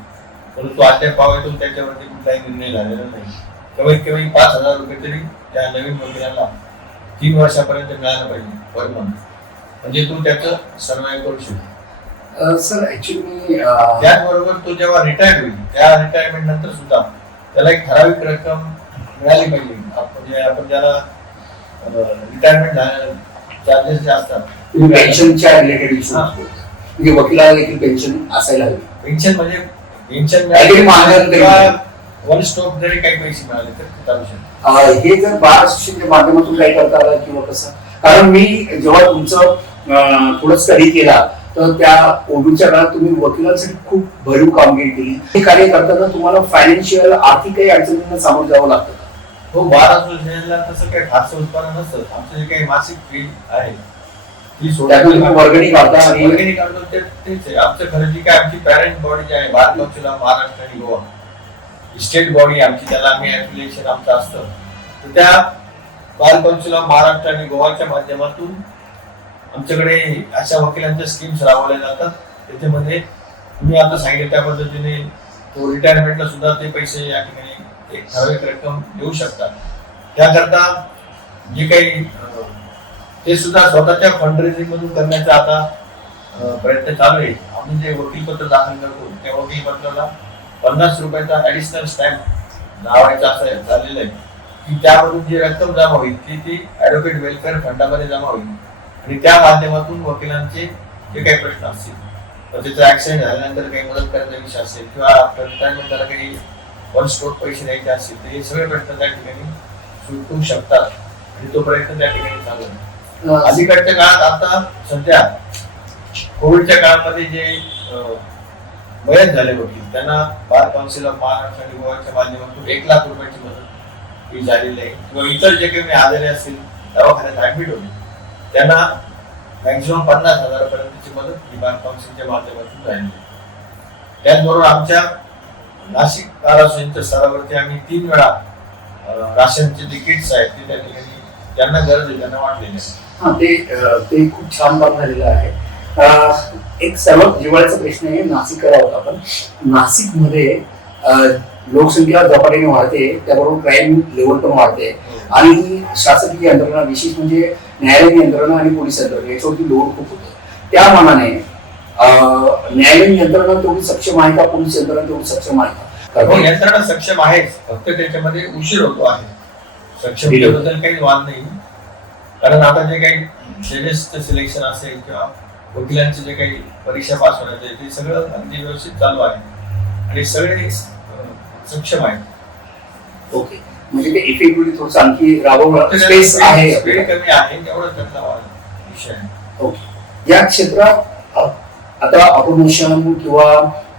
परंतु अद्याप पावेतून त्याच्यावरती कुठलाही निर्णय झालेला नाही. कमीत कमी 5,000 रुपये तरी त्या नवीन वकिलांना 3 वर्षापर्यंत मिळायला पाहिजे पर मंथ, म्हणजे तू त्याचं सर्वाइव्ह करू शकतो. सर ऍक्च्युली त्याचबरोबर तो जेव्हा रिटायर होईल त्या रिटायरमेंट नंतर सुद्धा त्याला एक ठराविक रक्कम मिळाली पाहिजे. म्हणजे आपण ज्याला रिटायरमेंट झालेलं चार्जेस जे असतात पेन्शनच्या रिलेटेड इश्यू, म्हणजे वकिलाला देखील पेन्शन असायला हवी. पेन्शन म्हणजे पेन्शन वन स्टॉप जरी काही पैसे मिळाले तर चालू शकतो. हे जर बार असोसिएशनच्या माध्यमातून काही करता आलं किंवा कसं कारण मी जेव्हा तुमचं थोडं स्टडी केला तर त्या कोविडच्या काळात तुम्ही वकिलांसाठी खूप भरीव कामगिरी केली. हे कार्य करताना तुम्हाला फायनान्शियल आर्थिक काही अडचणींना सामोरं जावं लागतं का? हो, बार असोसिएशनला तसं काही फारसं उत्पन्न नसतं. आमचं जे काही मासिक फी आहे ती त्यातून तुम्ही वर्गणी काढता आणि वर्गणी काढतो तेच आहे. आमचं खरं जी काय आमची पॅरेंट बॉडी जी आहे बार काउन्सिल ऑफ महाराष्ट्र आणि गोवा, स्टेट बॉडी आमची, त्याला आम्ही ऍफिलिएशन आमचं असतं. तर त्या बार काउन्सिल ऑफ महाराष्ट्र आणि गोवाच्या माध्यमातून आमच्याकडे अशा वकिलांच्या स्कीम्स राबवल्या जातात. त्याच्यामध्ये तुम्ही आता सांगितलं त्या पद्धतीने तो रिटायरमेंटला सुद्धा ते पैसे या ठिकाणी एक ठराविक रक्कम देऊ शकतात. त्याकरता जे काही ते सुद्धा स्वतःच्या फंडरेजिंग मधून करण्याचा आता प्रयत्न चालू आहे. आम्ही जे वकीलपत्र दाखल करतो त्या वकीलपत्राला 50 रुपयाचा ऍडिशनल स्टॅम्प लावायचा असं झालेलं आहे की त्यामधून जी रक्कम जमा होईल ती ऍडव्होकेट वेलफेअर फंडामध्ये जमा होईल आणि त्या माध्यमातून वकिलांचे जे काही प्रश्न असतील, तर त्याचा ऍक्सिडेंट झाल्यानंतर काही मदत करण्याचा विषय असेल किंवा रिटायरमेंट त्याला काही वन स्टॉप पैसे द्यायचे असतील तर हे सगळे प्रश्न त्या ठिकाणी सुटू शकतात आणि तो प्रयत्न त्या ठिकाणी चालू आहे. अलीकडच्या काळात आता सध्या कोविडच्या काळामध्ये जे मयत झाले वकील त्यांना बार काउन्सिल ऑफ महाराष्ट्र आणि गोवाच्या माध्यमातून 1 लाख रुपयाची मदत ही झालेली आहे. किंवा इतर जे काही आजारी असतील, दवाखान्यात ऍडमिट होते, त्यांना मॅक्झिमम 50,000 पर्यंतची मदत ही बार काउन्सिलच्या माध्यमातून झालेली आहे. त्याचबरोबर आमच्या नाशिक बार असोसिएशनच्या स्तरावरती आम्ही 3 वेळा राशनचे जे किट्स आहेत ते त्या ठिकाणी ज्यांना गरज आहे त्यांना वाटलेले आहे. हा, ते खूप छान काम झालेलं आहे. एक सर्वात जिव्हाळ्याचा प्रश्न आहे, नाशिकला होता आपण. नाशिकमध्ये लोकसंख्या झपाट्याने वाढते, त्याबरोबर क्राईम लेवल पण वाढते आणि शासकीय यंत्रणा, विशेष म्हणजे न्यायालयीन यंत्रणा आणि पोलीस यंत्रणा याच्यावरती लोड खूप होतो. त्या मानाने न्यायालयीन यंत्रणा तेवढी सक्षम आहे का, पोलीस यंत्रणा तेवढी सक्षम आहे का? यंत्रणा सक्षम आहेच, फक्त त्याच्यामध्ये उशीर होतो आहे. सक्षमतेबद्दल काही वाद नाही, कारण आता जे काही जजेसचं सिलेक्शन असेल किंवा वकिलांचे जे काही परीक्षा पास होण्याचे ते सगळं अगदी व्यवस्थित चालू आहे आणि सगळे सक्षम आहेत. ओके, म्हणजे ते इफेक्टिव्हली थोडंसं आणखी राबवणं स्पेस आहे, वेळ कमी आहे, एवढं त्याचा विषय आहे. ओके, या क्षेत्रात आता ऑटोमेशन किंवा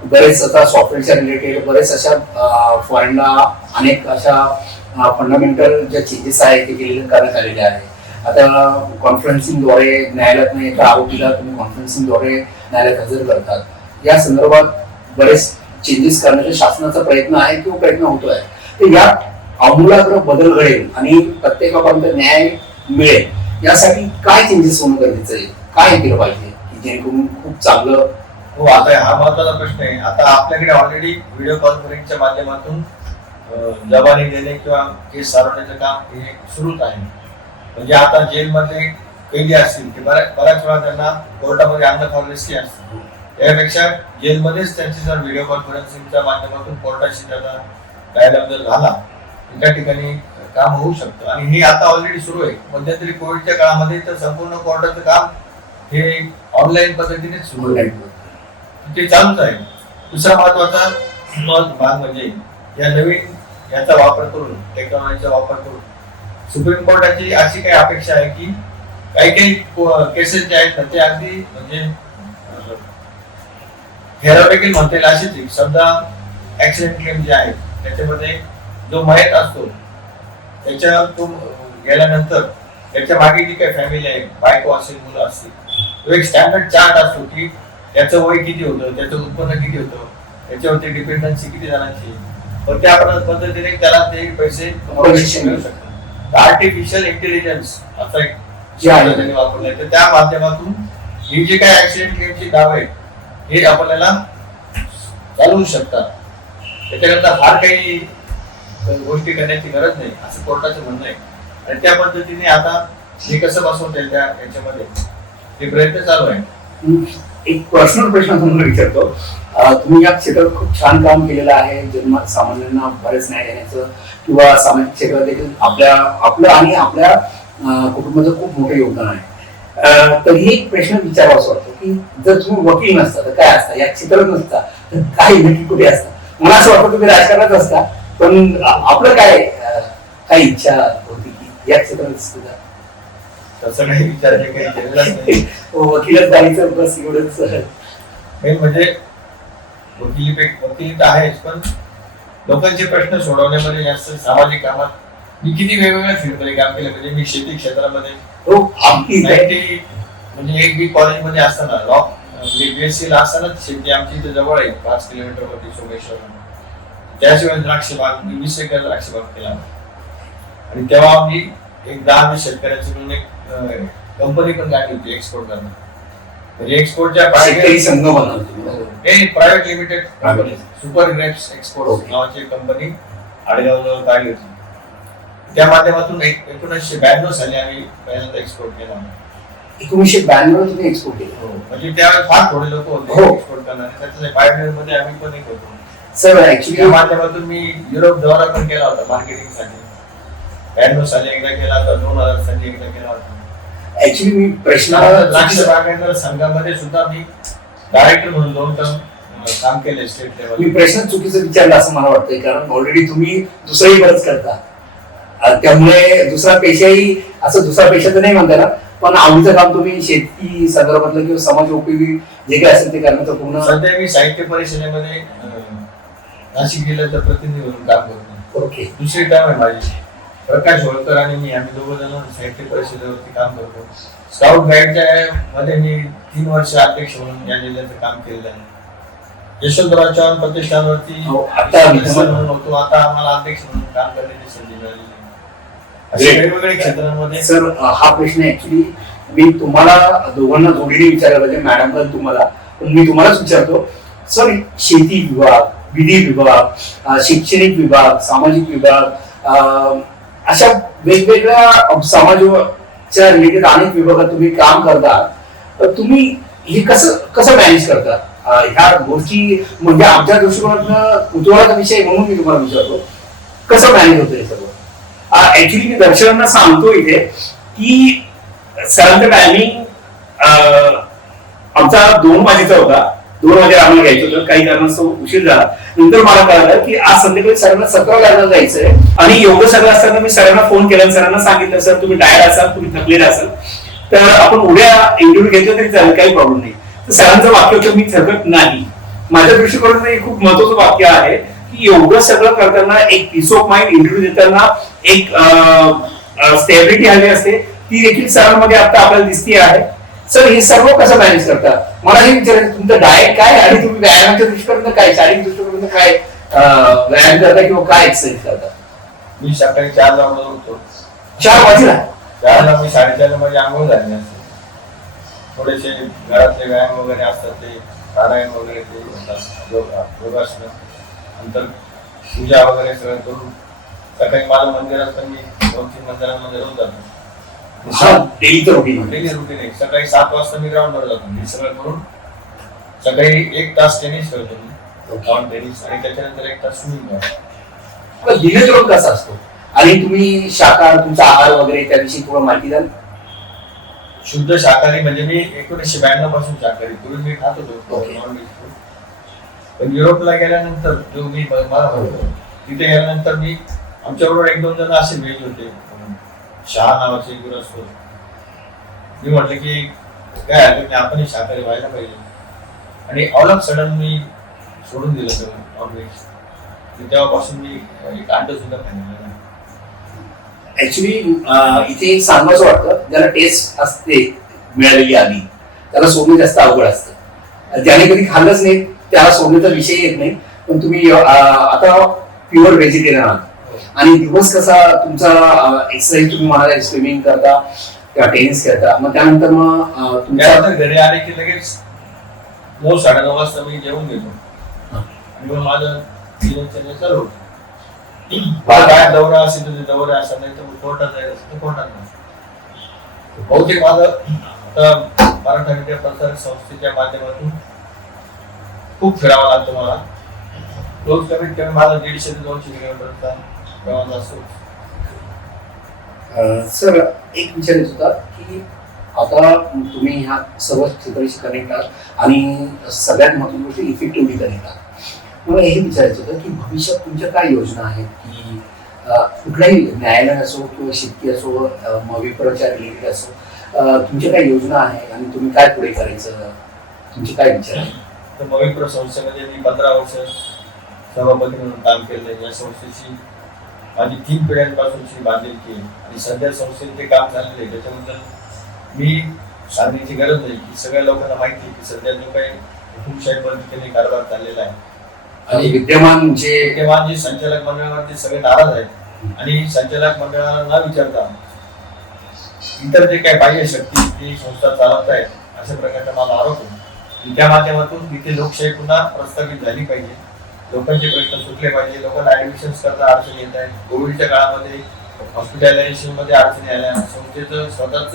बरेच आता सॉफ्टवेअरच्या रिलेटेड बरेच अशा फॉरेनला अनेक अशा फंडामेंटल ज्या चेंजेस आहेत ते केलेले करण्यात आलेले आहे. आता कॉन्फरन्सिंगद्वारे न्यायालयात न येता आरोपीला तुम्ही कॉन्फरन्सिंगद्वारे न्यायालयात हजर करतात. या संदर्भात बरेच चेंजेस करण्याचा शासनाचा प्रयत्न आहे किंवा प्रयत्न होतो आहे. तर यात आमूलाग्र बदल घडेल आणि प्रत्येकापर्यंत न्याय मिळेल यासाठी काय चेंजेस होणं गरजेचं आहे, काय केलं पाहिजे की जेणेकरून खूप चांगलं. हो, आता हा महत्वाचा प्रश्न आहे. आता आपल्याकडे ऑलरेडी व्हिडिओ कॉन्फरन्सच्या माध्यमातून जबानी देणे किंवा केस सारवण्याचं काम हे सुरूच आहे. म्हणजे आता जेलमध्ये कैदी असतील की बऱ्याच वेळा त्यांना कोर्टामध्ये आणणं फार रिस्की असतं. त्यापेक्षा जेलमध्येच त्यांची जर व्हिडिओ कॉन्फरन्सिंगच्या माध्यमातून कोर्टाशी त्याचा डायलॉग जर झाला त्या ठिकाणी काम होऊ शकतं आणि हे आता ऑलरेडी सुरू आहे. मध्यंतरी कोविडच्या काळामध्ये तर संपूर्ण कोर्टाचं काम हे ऑनलाईन पद्धतीने सुरू आहे, ते चालूच आहे. दुसरा महत्वाचा भाग म्हणजे या नवीन याचा वापर करून, टेक्नॉलॉजीचा वापर करून सुप्रीम कोर्टाची अशी काही अपेक्षा आहे की काही केसेस जे आहेत ना ते अगदी म्हणजे थेरॉटिकल म्हणता येईल अशीच. समजा ऍक्सिडेंट क्लेम जे आहेत त्याच्यामध्ये जो मयत असतो त्याच्या तो गेल्यानंतर त्याच्या मागे जी काही फॅमिली आहे, बायको असेल, मुलं असतील, तो एक स्टँडर्ड चार्ट असतो की त्याचं वय किती होतं, त्याचं उत्पन्न किती होतं, त्याच्यावरती डिपेंडन्सी किती जणांची, तर त्या पद्धतीने त्याला ते पैसे मिळू शकतात. आर्टिफिशियल इंटेलिजन्स असा एक त्यांनी वापरलाय. तर त्या माध्यमातून ही जे काही ऍक्सिडेंट क्लेमची दाव आहे हे आपल्याला चालवू शकतात. त्याच्याकरता फार काही गोष्टी करण्याची गरज नाही असं कोर्टाचं म्हणणं आहे आणि त्या पद्धतीने आता हे कसं बसवता येईल त्या याच्यामध्ये ते प्रयत्न चालू आहे. एक पर्सनल प्रश्न तुम्हाला विचारतो. तुम्ही या क्षेत्रात खूप छान काम केलेलं आहे. सामान्यांना बरेच न्याय देण्याचं किंवा सामाजिक क्षेत्रात देखील आपलं आणि आपल्या कुटुंबाचं खूप मोठं योगदान आहे. तरी एक प्रश्न विचारावासा वाटतो की जर तुम्ही वकील नसता तर काय असता, या क्षेत्रात नसता तर काय नक्की कुठे असता? मला असं वाटतं तुम्ही राजकारणात असता, पण आपलं काय इच्छा होती की या क्षेत्रात सुद्धा? तसं काही विचार काही केलेलाच नाही. वकीलच जायचं बस एवढंच. मेन म्हणजे वकिली तर आहेच, पण लोकांचे प्रश्न सोडवण्यामध्ये जास्त सामाजिक कामात मी किती वेगवेगळ्या फील्डमध्ये काम केलं. म्हणजे मी शेती क्षेत्रामध्ये हो आमची 90 म्हणजे एक बी कॉलेजमध्ये असताना लॉ बीएससी ला असताना शेती आमची इथे जवळ आहे 5 किलोमीटर वरती सोमेश्वर. त्याशिवाय द्राक्ष बाग मी 20 एकर द्राक्ष बाग केला आणि तेव्हा आम्ही एक 10 शेतकऱ्यांची मिळून एक कंपनी पण काढली होती एक्सपोर्ट करणं. म्हणजे एक्सपोर्टच्या शेतकरी संघ बनवतो. Private limited Private. Super grapes export Okay. नावाची कंपनी आडगावजवळ काढली होती. त्या माध्यमातून 1992 साली आम्ही पहिल्यांदा एक्सपोर्ट केला. 1992 तुम्ही एक्सपोर्ट केलं. म्हणजे त्यावेळेस फार थोडे लोक होते हो. एक्सपोर्ट करणारे. त्याच्या पायनियर मध्ये आम्ही पण एक होतो. सर त्या ऍक्च्युली माध्यमातून मी युरोप दौरा पण केला होता मार्केटिंग साठी. 92 साली एकदा केला होता, 2000 साली एकदा केला होता. ऍक्च्युली मी प्रश्न द्राक्ष बागायतदार संघामध्ये सुद्धा मी डायरेक्टर म्हणून 2 टर्म काम केले स्टेट लेवल. मी प्रश्न चुकीचं विचारला असं मला वाटतंय, कारण ऑलरेडी तुम्ही दुसरंही बरंच करता. त्यामुळे दुसरा पेशाही असं दुसरा पेशा तर नाही म्हणता ना, पण आवडीचं काम तुम्ही शेती संदर्भातलं किंवा समाजोपयोगी जे काही असेल ते करण्याचं पूर्ण. सध्या मी साहित्य परिषदेमध्ये नाशिक जिल्ह्याचा प्रतिनिधी म्हणून काम करतो. ओके. दुसरी टर्म आहे माझी. प्रकाश होळकर आणि मी आम्ही 2 जण साहित्य परिषदेवरती काम करतो. स्काउट गाईडच्या मध्ये मी 3 वर्ष अध्यक्ष म्हणून या जिल्ह्याचं काम केलेलं आहे. यशवंतराव चव्हाण प्रतिष्ठानवरती हो, आता म्हणून होतो. आता आम्हाला अध्यक्ष म्हणून काम करण्याची संधी मिळाली. अशा वेगवेगळ्या क्षेत्रांमध्ये. सर हा प्रश्न ऍक्च्युली मी तुम्हाला दोघांना जोडीने विचारायला पाहिजे, मॅडमला तुम्हाला, पण मी तुम्हालाच विचारतो. सर शेती विभाग, विधी विभाग, शैक्षणिक विभाग, सामाजिक विभाग, अशा वेगवेगळ्या समाजाच्या रिलेटेड अनेक विभागात तुम्ही काम करता. तर तुम्ही हे कसं मॅनेज करता ह्या गोष्टी? म्हणजे आमच्या दृष्टिकोनातनं कुतूहलाचा विषय म्हणून मी तुम्हाला विचारतो, कसं मॅनेज होतं हे सगळं? ऍक्च्युली मी दर्शकांना सांगतो इथे की सरांचं टायमिंग आमचा 2 वाजेचा होता. 2 वाजे आम्हाला घ्यायचं होतं, काही कारणास्तव उशीर झाला. नंतर मला कळलं की आज संध्याकाळी सरांना 17 वाजता जायचंय. आणि एवढं सगळं असताना मी सरांना फोन केला, सरांना सांगितलं सर तुम्ही टायर्ड असाल, तुम्ही थकलेले असाल, तर आपण उद्या इंटरव्ह्यू घेतलं तरी चालेल, काही प्रॉब्लेम नाही. तर सरांचं वाक्य होतं मी थकत नाही. माझ्या दृष्टिकोनातून हे खूप महत्वाचं वाक्य आहे की एवढं सगळं करताना एक पीस ऑफ माइंड इंटरव्ह्यू देताना एक स्टेबिलिटी हवी असते, ती देखील सरांमध्ये आता आपल्याला दिसते आहे. सर हे सर्व कसं मॅनेज करता? मला हे विचारायचं तुमचं डाएट काय आणि तुम्ही व्यायामाच्या दृष्टिकोनातून काय, शारीरिक दृष्टिकोनातून काय व्यायाम करता किंवा काय एक्सरसाइज करता? मी सकाळी 4 ला उठतो. 4 वाजला? 4 ला मी 4:30 मध्ये आंघोळ झाली असते. थोडेसे घरातले व्यायाम वगैरे असतात, ते प्राणायाम वगैरे ते होतात, योगासनं, नंतर पूजा वगैरे सगळं करून सकाळी माझं मंदिरात पण मी 2-3 मंदिरांमध्ये रोज जातो. डेलीचं रुटीन. डेली रुटीन आहे. सकाळी 7 वाजता मी ग्राउंडवर जातो. हे सगळं करून सकाळी 1 तास टेनिस खेळतो मी, लॉन टेनिस, आणि त्याच्यानंतर 1 तास स्विमिंग करतो. दिनक्रम कसा असतो? आणि तुम्ही शाकाहार, तुमचा आहार वगैरे त्याविषयी थोडं माहिती द्याल? शुद्ध शाकाहारी म्हणजे मी 1992 पासून शाकाहारी. पूर्वी मी खात होतो Okay. Non veg food. पण युरोपला गेल्यानंतर जो मी मला होतो तिथे गेल्यानंतर मी आमच्याबरोबर 1-2 जण असे व्हेज होते. शहा नावाचे गुरस होते. मी म्हटलं की काय हरकत नाही, आपण शाकाहारी व्हायला पाहिजे. आणि ऑल ऑफ सडन मी सोडून दिलं सगळं नॉनव्हेज. तेव्हापासून मी एक अंड सुद्धा खाल्लेलं नाही. ऍक्च्युली इथे एक सांगायचं वाटतं, ज्याला टेस्ट असते मिळालेली आधी त्याला सोडणं जास्त अवघड असतं. ज्याने कधी खाल्लंच नाही त्याला सोडण्याचा विषय येत नाही. पण तुम्ही आता प्युअर व्हेजिटेरियन आहात आणि दिवस कसा तुमचा एक्सरसाइज तुम्ही म्हणाला, स्विमिंग करता किंवा टेनिस खेळता, मग त्यानंतर मग तुमच्या घरी आले की लगेच 9-9:30 वाजता मी जेवून घेतो आणि मग माझं दिनचर्या चालू होतं. काय दौरा असेल तर दौरा असेल, नाही तर कोर्टात जायचं असेल तर कोर्टात जायचं. बहुतेक माझं आता मराठा मीडिया प्रसारक संस्थेच्या माध्यमातून खूप फिरावं लागतं मला. रोज कमीत कमी माझा 150 ते 200 किलोमीटरचा प्रवास असतो. सर एक विचारायचं होता की आता तुम्ही ह्या सर्व क्षेत्राशी कनेक्ट आहात आणि सगळ्यात महत्त्वाची गोष्ट इफेक्टिव्हली कनेक्ट आहात. मला हे विचारायचं होतं की भविष्यात तुमच्या काय योजना आहेत की कुठलाही न्यायालय असो किंवा शेतकी असो विपराच्या रिलेटेड असो, तुमच्या काय योजना आहे आणि तुम्ही काय पुढे करायचं, तुमचे काय विचार आहे? तर मविप्र संस्थेमध्ये मी 15 वर्ष सभापती म्हणून काम केलं. या संस्थेची माझी 3 पिढ्यांपासूनची बांधिलकी आहे आणि सध्या संस्थेत जे काम झालेलं आहे त्याच्याबद्दल मी सांगण्याची गरज नाही की सगळ्या लोकांना माहिती आहे की सध्या जो काही हुकुमशाही पद्धतीने कारभार चाललेला आहे आणि विद्यमान जे संचालक मंडळावरती सगळे नाराज आहेत आणि संचालक मंडळाला न विचारता इतर जे काही बाह्य शक्ती जी संस्था चालवत आहेत अशा प्रकारचा मला आरोप आहे. त्या माध्यमातून तिथे लोकशाही पुन्हा प्रस्थापित झाली पाहिजे, लोकांचे प्रश्न सुटले पाहिजे. लोकांना ऍडमिशन करता अडचणी येत आहेत. कोविडच्या काळामध्ये हॉस्पिटलायझेशन मध्ये अडचणी आल्या. संस्थेचं स्वतःच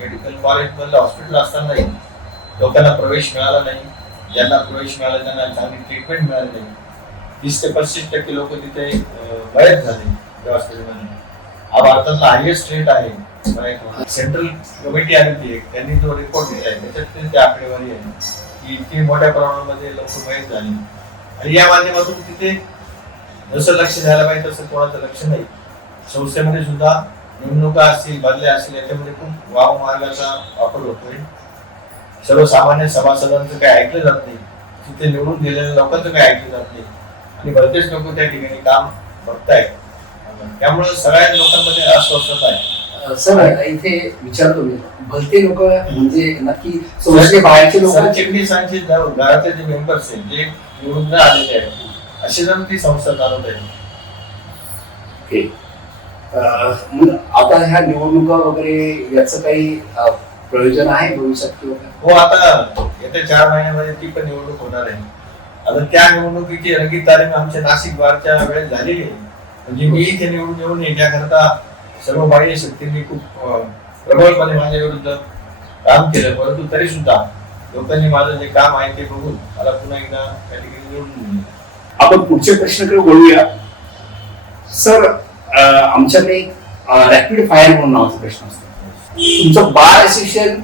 मेडिकल कॉलेज मधलं हॉस्पिटल असतानाही लोकांना प्रवेश मिळाला नाही. ज्यांना प्रवेश मिळाला त्यांना चांगली ट्रीटमेंट मिळाली नाही. 30 ते 35% लोक तिथे मयत झाले त्या हॉस्पिटलमध्ये. हा भारतातला हायएस्ट रेट आहे. सेंट्रल कमिटी आली होती त्यांनी जो रिपोर्ट दिला आहे त्याच्यात ते आकडेवारी आहे की इतकी मोठ्या प्रमाणामध्ये लोक मयत झाली आणि या माध्यमातून तिथे जसं लक्ष द्यायला पाहिजे तसं कोणाचं लक्ष नाही. संस्थेमध्ये सुद्धा निवडणुका असतील, बदल्या असतील, याच्यामध्ये खूप वाव मार्गाचा वापर होतोय. सर्वसामान्य सभासदांचं काही ऐकलं जात नाही, तिथे निवडून दिलेल्या लोकांचं काही ऐकलं जात नाही आणि भलतेच लोक त्या ठिकाणी काम बघतायत. त्यामुळे सगळ्या लोकांमध्ये अस्वस्थता आहे. सर इथे विचारतो मी, भलते लोक म्हणजे नक्की संस्थेचे बाहेरचे लोक? चिटणीसांचे घरातले जे मेंबर्स आहेत जे निवडून न आलेले आहेत असे जण ती संस्था चालवत आहे. ओके. आता ह्या निवडणुका वगैरे याचं काही प्रयोजन आहे भविष्यात किंवा? हो, आता येत्या 4 महिन्यामध्ये ती पण निवडणूक होणार आहे. आता त्या निवडणुकीची रंगीत तालीम आमच्या नाशिक बारच्या वेळेस झालेली आहे. म्हणजे मी इथे निवडून येऊन याकरता सर्व बाह्य शक्तींनी खूप प्रबळपणे माझ्या विरुद्ध काम केलं, परंतु तरी सुद्धा लोकांनी माझं जे काम आहे ते बघून मला पुन्हा एकदा त्या ठिकाणी निवडून दिले. आपण पुढच्या प्रश्नाकडे बोलूया. सर, आमच्याकडे रॅपिड फायर म्हणून नावाचा प्रश्न असतो. तुमचं बार असोसिएशन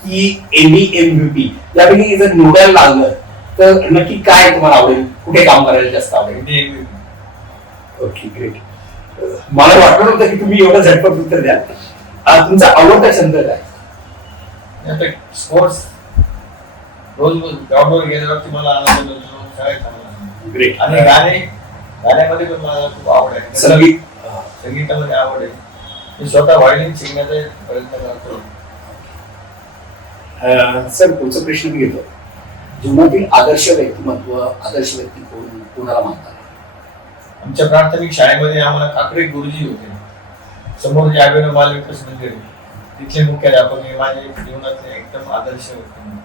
की MVP यापैकी जर निवडायला लागलं तर नक्की काय तुम्हाला आवडेल, कुठे काम करायला जास्त आवडेल? Okay, great. मला वाटलं नव्हतं की तुम्ही एवढं झटपट उत्तर द्या. तुमचा आवडता छंद काय? स्पोर्ट्स रोज ग्राउंडवर गेल्यावरती मला आनंद मिळतो, सगळ्यात चांगला. ग्रेट. आणि गाण्यामध्ये पण मला खूप आवड आहे. संगीतामध्ये आवड आहे. मी स्वतः व्हायलिन शिकण्याचा प्रयत्न करतो. सर, पुढचा प्रश्न मी घेतो. जीवनातील आदर्श व्यक्तिमत्व, आदर्श व्यक्ती कोणाला मानतात? आमच्या प्राथमिक शाळेमध्ये आम्हाला काकडे गुरुजी होते. समोर जे अभिनव बाल विकास मंदिर तिथले मुख्याध्यापक हे माझे जीवनातले एकदम आदर्श होते.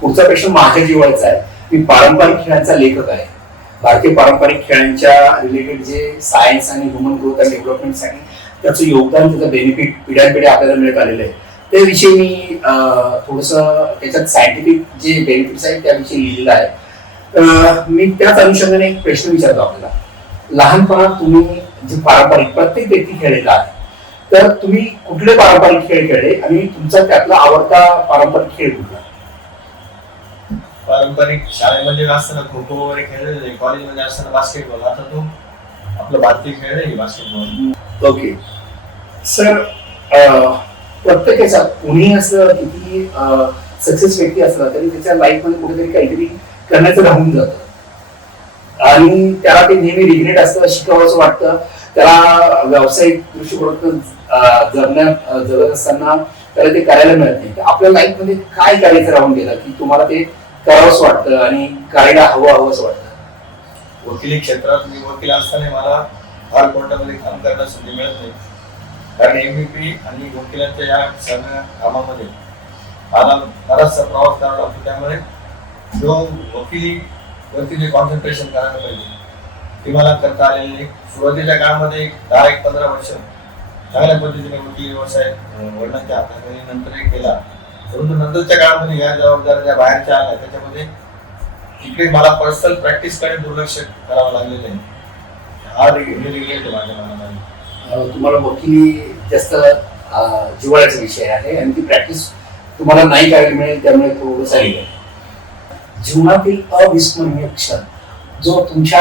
पुढचा प्रश्न माझ्या जिव्हाळ्याचा आहे. मी पारंपरिक खेळांचा लेखक आहे. भारतीय पारंपरिक खेळांच्या रिलेटेड जे सायन्स आणि ह्युमन ग्रोथ अँड डेव्हलपमेंटसाठी त्याचं योगदान, त्याचं बेनिफिट पिढ्यानपिढ्या आपल्याला मिळत आलेलं आहे. त्याविषयी मी थोडंसं त्याच्यात सायंटिफिक जे बेनिफिट्स आहेत त्याविषयी लिहिलेलं आहे. मी त्याच अनुषंगाने एक प्रश्न विचारतो आपल्याला. लहानपणात तुम्ही जे पारंपरिक प्रत्येक व्यक्ती खेळलेला आहे, तर तुम्ही कुठले पारंपरिक खेळ खेळले आणि तुमचा त्यातला आवडता पारंपरिक खेळ कुठला? पारंपरिक शाळेमध्ये असताना खो खो वगैरे खेळलेले, कॉलेजमध्ये असताना बास्केटबॉल. आता तो आपला भारतीय खेळ आहे बास्केटबॉल. ओके. सर, प्रत्येकाचा कोणी असं किती सक्सेस व्यक्ती असला तरी त्याच्या लाईफमध्ये कुठेतरी काहीतरी करण्याचं राहून जातं आणि त्याला ते नेहमी रिग्रेट असतं, शिकावं असं वाटतं. त्याला व्यावसायिक दृष्टिकोनातून जगत असताना त्याला ते करायला मिळत नाही. आपल्या लाईफमध्ये काय करायचं राहून गेलं की तुम्हाला ते करावंच वाटतं आणि करायला हवं असं वाटतं? वकिली क्षेत्रात मी वकील असताना मला फार कोर्टामध्ये काम करायला संधी मिळत नाही, कारण MVP आणि वकिलांच्या या सगळ्या कामामध्ये मला बराचसा प्रवास करावा लागतो. त्यामुळे जो वकिलीवरती जे कॉन्सन्ट्रेशन करायला पाहिजे ते मला करता आलेले नाही. सुरुवातीच्या काळामध्ये 10-15 वर्ष चांगल्या पद्धतीने वकिली व्यवसाय वडिलांच्या हाताखाली नंतर केला, परंतु नंतरच्या काळामध्ये या जबाबदाऱ्या ज्या बाहेरच्या आल्या त्याच्यामध्ये तिकडे मला पर्सनल प्रॅक्टिसकडे दुर्लक्ष करावं लागलेलं आहे. हा रिग्रेट आहे माझ्या मनामध्ये. तुम्हाला वकिली जास्त जिव्हाळ्याचा विषय आहे आणि ती प्रॅक्टिस तुम्हाला नाही करायला मिळेल, त्यामुळे थोडंसं आहे. जीवनातील अविस्मरणीय क्षण जो तुमच्या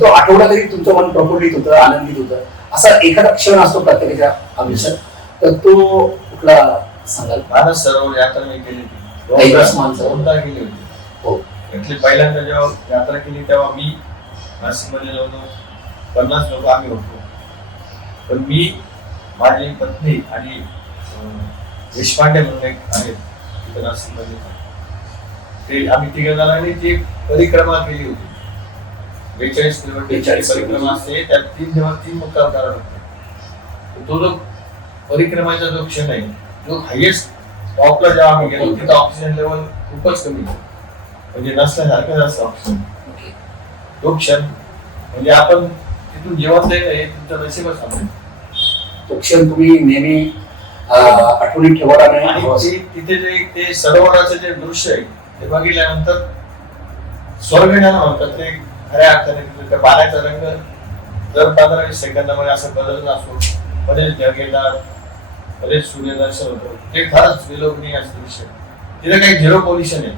तो आठवडा तरी तुमचं मन प्रफुल्लित होतं, आनंदित होतं, असा एखादा क्षण असतो प्रत्येकाच्या आयुष्यात, तर तो कुठला सांगाल? मानस सरोवर यात्रा मी केली कैलास मानसरोवर. दोनदा गेली होती. हो. त्यातली पहिल्यांदा जेव्हा यात्रा केली तेव्हा मी नाशिकमध्ये जवळजवळ 50 लोक आम्ही होतो. पण मी, माझी पत्नी आणि देशपांडे म्हणून एक आहेत तिथं नाशिकमध्ये, ते आम्ही तिघ जणांनी ती परिक्रमा केली होती. 42 किलोमीटर परिक्रमा असते, त्यात 3 दिवस 3 मुक्काम करावे लागतात. तो जो परिक्रमाचा जो क्षण आहे, जो हायेस्ट टॉपला जेव्हा आम्ही गेलो तिथं ऑक्सिजन लेवल खूपच कमी होतं, म्हणजे नसल्यासारखं असतं ऑक्सिजन. तो क्षण म्हणजे आपण तिथून जिवंत आहे हे तुमचं नशीबच सांगतो. तो क्षण तुम्ही नेहमी आठवणीत ठेवायला नाही. आणि तिथे जे ते सरोवराचं जे दृश्य आहे ते बघितल्यानंतर स्वर्ग ज्याला म्हणतात ते खऱ्या अर्थाने तिथे त्या पाण्याचा रंग दर 15-20 सेकंदामध्ये असं बदलत असतो. बरेच ढग येतात, बरेच सूर्यदर्शन होतं, ते खरंच विलोभनीय असं दृश्य. तिथे काही झिरो पोल्युशन आहे,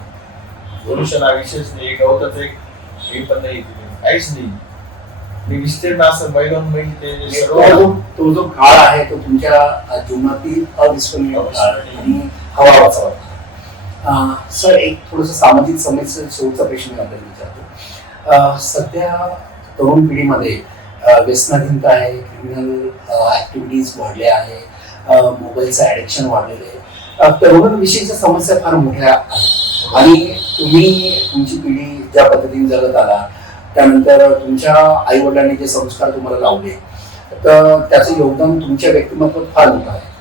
पोल्युशन हा विशेष नाही, गवताचं एक हे पण नाही, तिथे काहीच नाही. मी विस्तीर्ण असं मैलोन मैल ते जे सरोवर, तो जो काळ आहे तो तुमच्या जीवनातील अविस्मरणीय काळ आणि हवा वाचावा. सर, एक थोडंसं सामाजिक समस्या शेवटचा प्रश्न मी आपल्याला विचारतो. सध्या तरुण पिढीमध्ये व्यसनाधीनता आहे, क्रिमिनल ऍक्टिव्हिटीज वाढल्या आहे, मोबाईलचं ऍडिक्शन वाढलेलं आहे, तरुणांविषयीच्या समस्या फार मोठ्या आहेत. आणि तुम्ही तुमची पिढी ज्या पद्धतीने जगत आला, त्यानंतर तुमच्या आई वडिलांनी जे संस्कार तुम्हाला लावले, तर त्याचं योगदान तुमच्या व्यक्तिमत्वात फार मोठं आहे.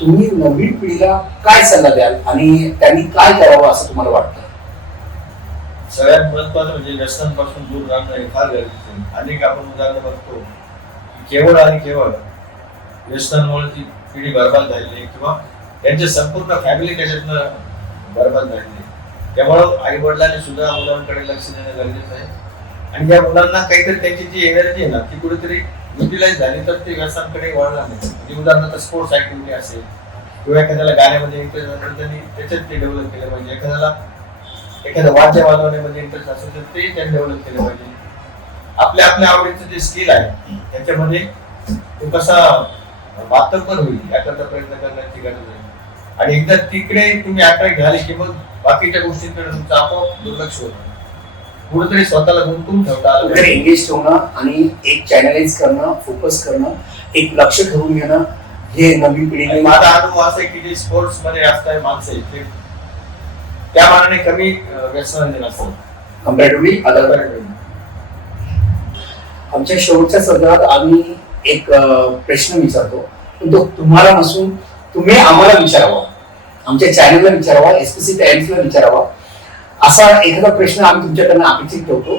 तुम्ही नवीन पिढीला काय सल्ला द्याल आणि त्यांनी काय करावं असं तुम्हाला वाटतं? सगळ्यात महत्वाचं म्हणजे व्यसनांपासून दूर राहणं हे फार गरजेचं आहे. अनेक आपण उदाहरणं बघतो की केवळ आणि केवळ व्यसनांमुळे ती पिढी बरबाद झालेली आहे किंवा त्यांचे संपूर्ण फॅमिली त्याच्यातनं बरबाद झालेली आहे. त्यामुळं आई वडिलांनी सुद्धा मुलांकडे लक्ष देणं गरजेचं आहे. आणि या मुलांना काहीतरी त्यांची जी एनर्जी आहे ना ती कुठेतरी युटिलाइज झाली तर ते व्यसनांकडे वळणार नाही. म्हणजे उदाहरणार्थ स्पोर्ट्स ऍक्टिव्हिटी असेल किंवा एखाद्याला गाण्यामध्ये इंटरेस्ट असेल त्यांनी त्याच्यात ते डेव्हलप केलं पाहिजे. एखादं वाद्य वाजवण्यामध्ये इंटरेस्ट असेल तर ते त्यांनी डेव्हलप केलं पाहिजे. आपल्या आपल्या आवडीचं जे स्किल आहे त्याच्यामध्ये तो कसा वास्तवपर होईल याकरता प्रयत्न करण्याची गरज आहे. आणि एकदा तिकडे तुम्ही अट्रॅक्ट झाले की मग बाकीच्या गोष्टींकडे तुमचं आपोआप दुर्लक्ष होतं. कुठेतरी स्वतःला गुंतवून ठेवता आलं पाहिजे. एंगेज ठेवणं आणि एक चॅनलाइज करणं, फोकस करणं, एक लक्ष ठरवून घेणं, हे नवीन पिढीने. माझा अनुभव असा आहे की जे स्पोर्ट्स मध्ये असणारे माणसं आहेत ते त्या मानाने कमी व्यसनाधीन असतात कम्पॅरेटिव्हली अदर. आमच्या शेवटच्या सत्रात आम्ही एक प्रश्न विचारतो, पण तो तुम्हाला नसून तुम्ही आम्हाला विचारावा, आमच्या चॅनलला विचारावा, एसपीसी टाइम्सला विचारावा. असा एखादा प्रश्न आम्ही तुमच्याकडनं अपेक्षित ठेवतो.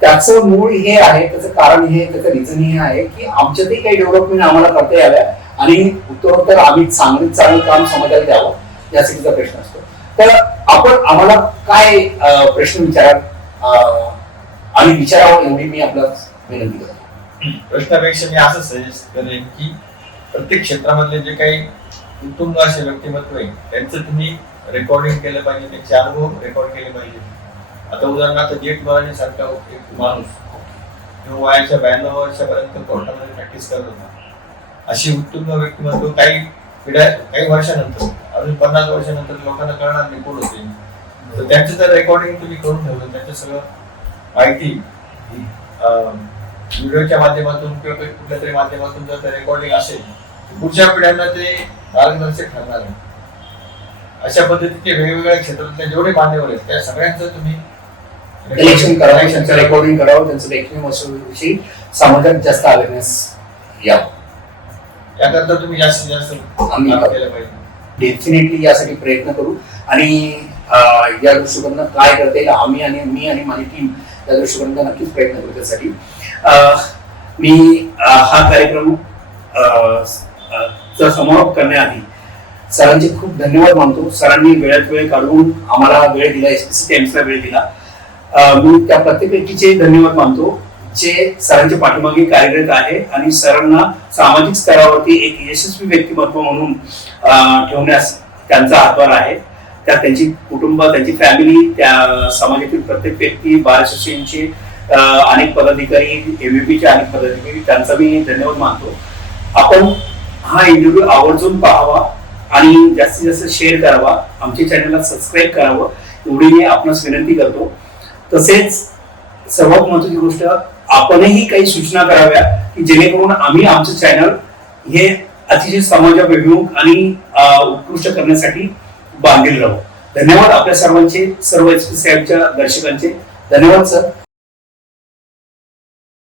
त्याचं मूळ हे आहे, त्याचं कारण हे, त्याचं रिझन हे आहे की आमच्यातही काही डेव्हलपमेंट आम्हाला करता याव्या आणि उत्तरोत्तर आम्ही चांगलं काम समाजाला द्यावं, यासाठीचा प्रश्न असतो. तर आपण आम्हाला काय प्रश्न विचाराल आणि विचारावं एवढी मी आपल्याला विनंती करतो. प्रश्नापेक्षा मी असं सजेस्ट करेन की प्रत्येक क्षेत्रामधले जे काही उत्तुंग असे व्यक्तिमत्व आहे त्यांचं तुम्ही रेकॉर्डिंग केलं पाहिजे, त्यांचे अनुभव रेकॉर्ड केले पाहिजे. आता उदाहरणार्थ जेठ मराठी सारखा एक माणूस जो वयाच्या 92 वर्षापर्यंत कोर्टामध्ये प्रॅक्टिस करत होता, अशी उत्तुंग व्यक्तिमत्व काही वर्षानंतर, अजून 50 वर्षानंतर लोकांना कळणार नाही कोण होते. तर त्यांचं जर रेकॉर्डिंग तुम्ही करून ठेवलं, त्यांचं सगळं माहिती व्हिडिओच्या माध्यमातून किंवा कुठल्या तरी माध्यमातून जर ते रेकॉर्डिंग असेल पुढच्या पिढ्यांना ते मार्गदर्शक ठरणार आहे. अशा पद्धतीचे वेगवेगळ्या क्षेत्रातले जेवढे मान्यवर आहेत त्या सगळ्यांचं तुम्ही कलेक्शन करावं, त्यांचं रेकॉर्डिंग करावं, त्यांचं व्यक्तिमत्वाविषयी समाजात जास्त अवेअरनेस यावं, याकरता तुम्ही जास्तीत जास्त आम्ही केलं पाहिजे. डेफिनेटली यासाठी प्रयत्न करू. आणि या दृष्टिकोनानं काय करता येईल, आम्ही आणि मी आणि माझी टीम त्या दृष्टिकोनानं नक्कीच प्रयत्न करू. त्यासाठी मी हा कार्यक्रम चा समारोप करण्याआधी सरांचे खूप धन्यवाद मानतो. सरांनी वेळात वेळ काढून आम्हाला वेळ दिला, एसपीसी टाइम्सला वेळ दिला. मी त्या प्रत्येक व्यक्तीचे धन्यवाद मानतो जे सरांच्या पाठीमागे कार्यरत आहे आणि सरांना सामाजिक स्तरावरती एक यशस्वी व्यक्तिमत्व म्हणून ठेवण्यास त्यांचा हातभार आहे. त्यात त्यांची कुटुंब, त्यांची फॅमिली, त्या समाजातील प्रत्येक व्यक्ती, बार असोसिएशनचे अनेक पदाधिकारी, एव्हीपीचे अनेक पदाधिकारी, त्यांचा मी धन्यवाद मानतो. आपण हा इंटरव्ह्यू आवर्जून पाहावा आणि जास्तीत जास्त शेअर करावा, आमच्या चॅनलला सबस्क्राईब करावं एवढी मी आपणास विनंती करतो. तसेच सर्वात महत्वाची गोष्ट, आपणही काही सूचना कराव्या की जेणेकरून आम्ही आमचं चॅनल हे अतिशय समाजाभिमुख आणि उत्कृष्ट करण्यासाठी बांधील राहू. धन्यवाद आपल्या सर्वांचे, सर्व SP साहेबच्या दर्शकांचे धन्यवाद सर.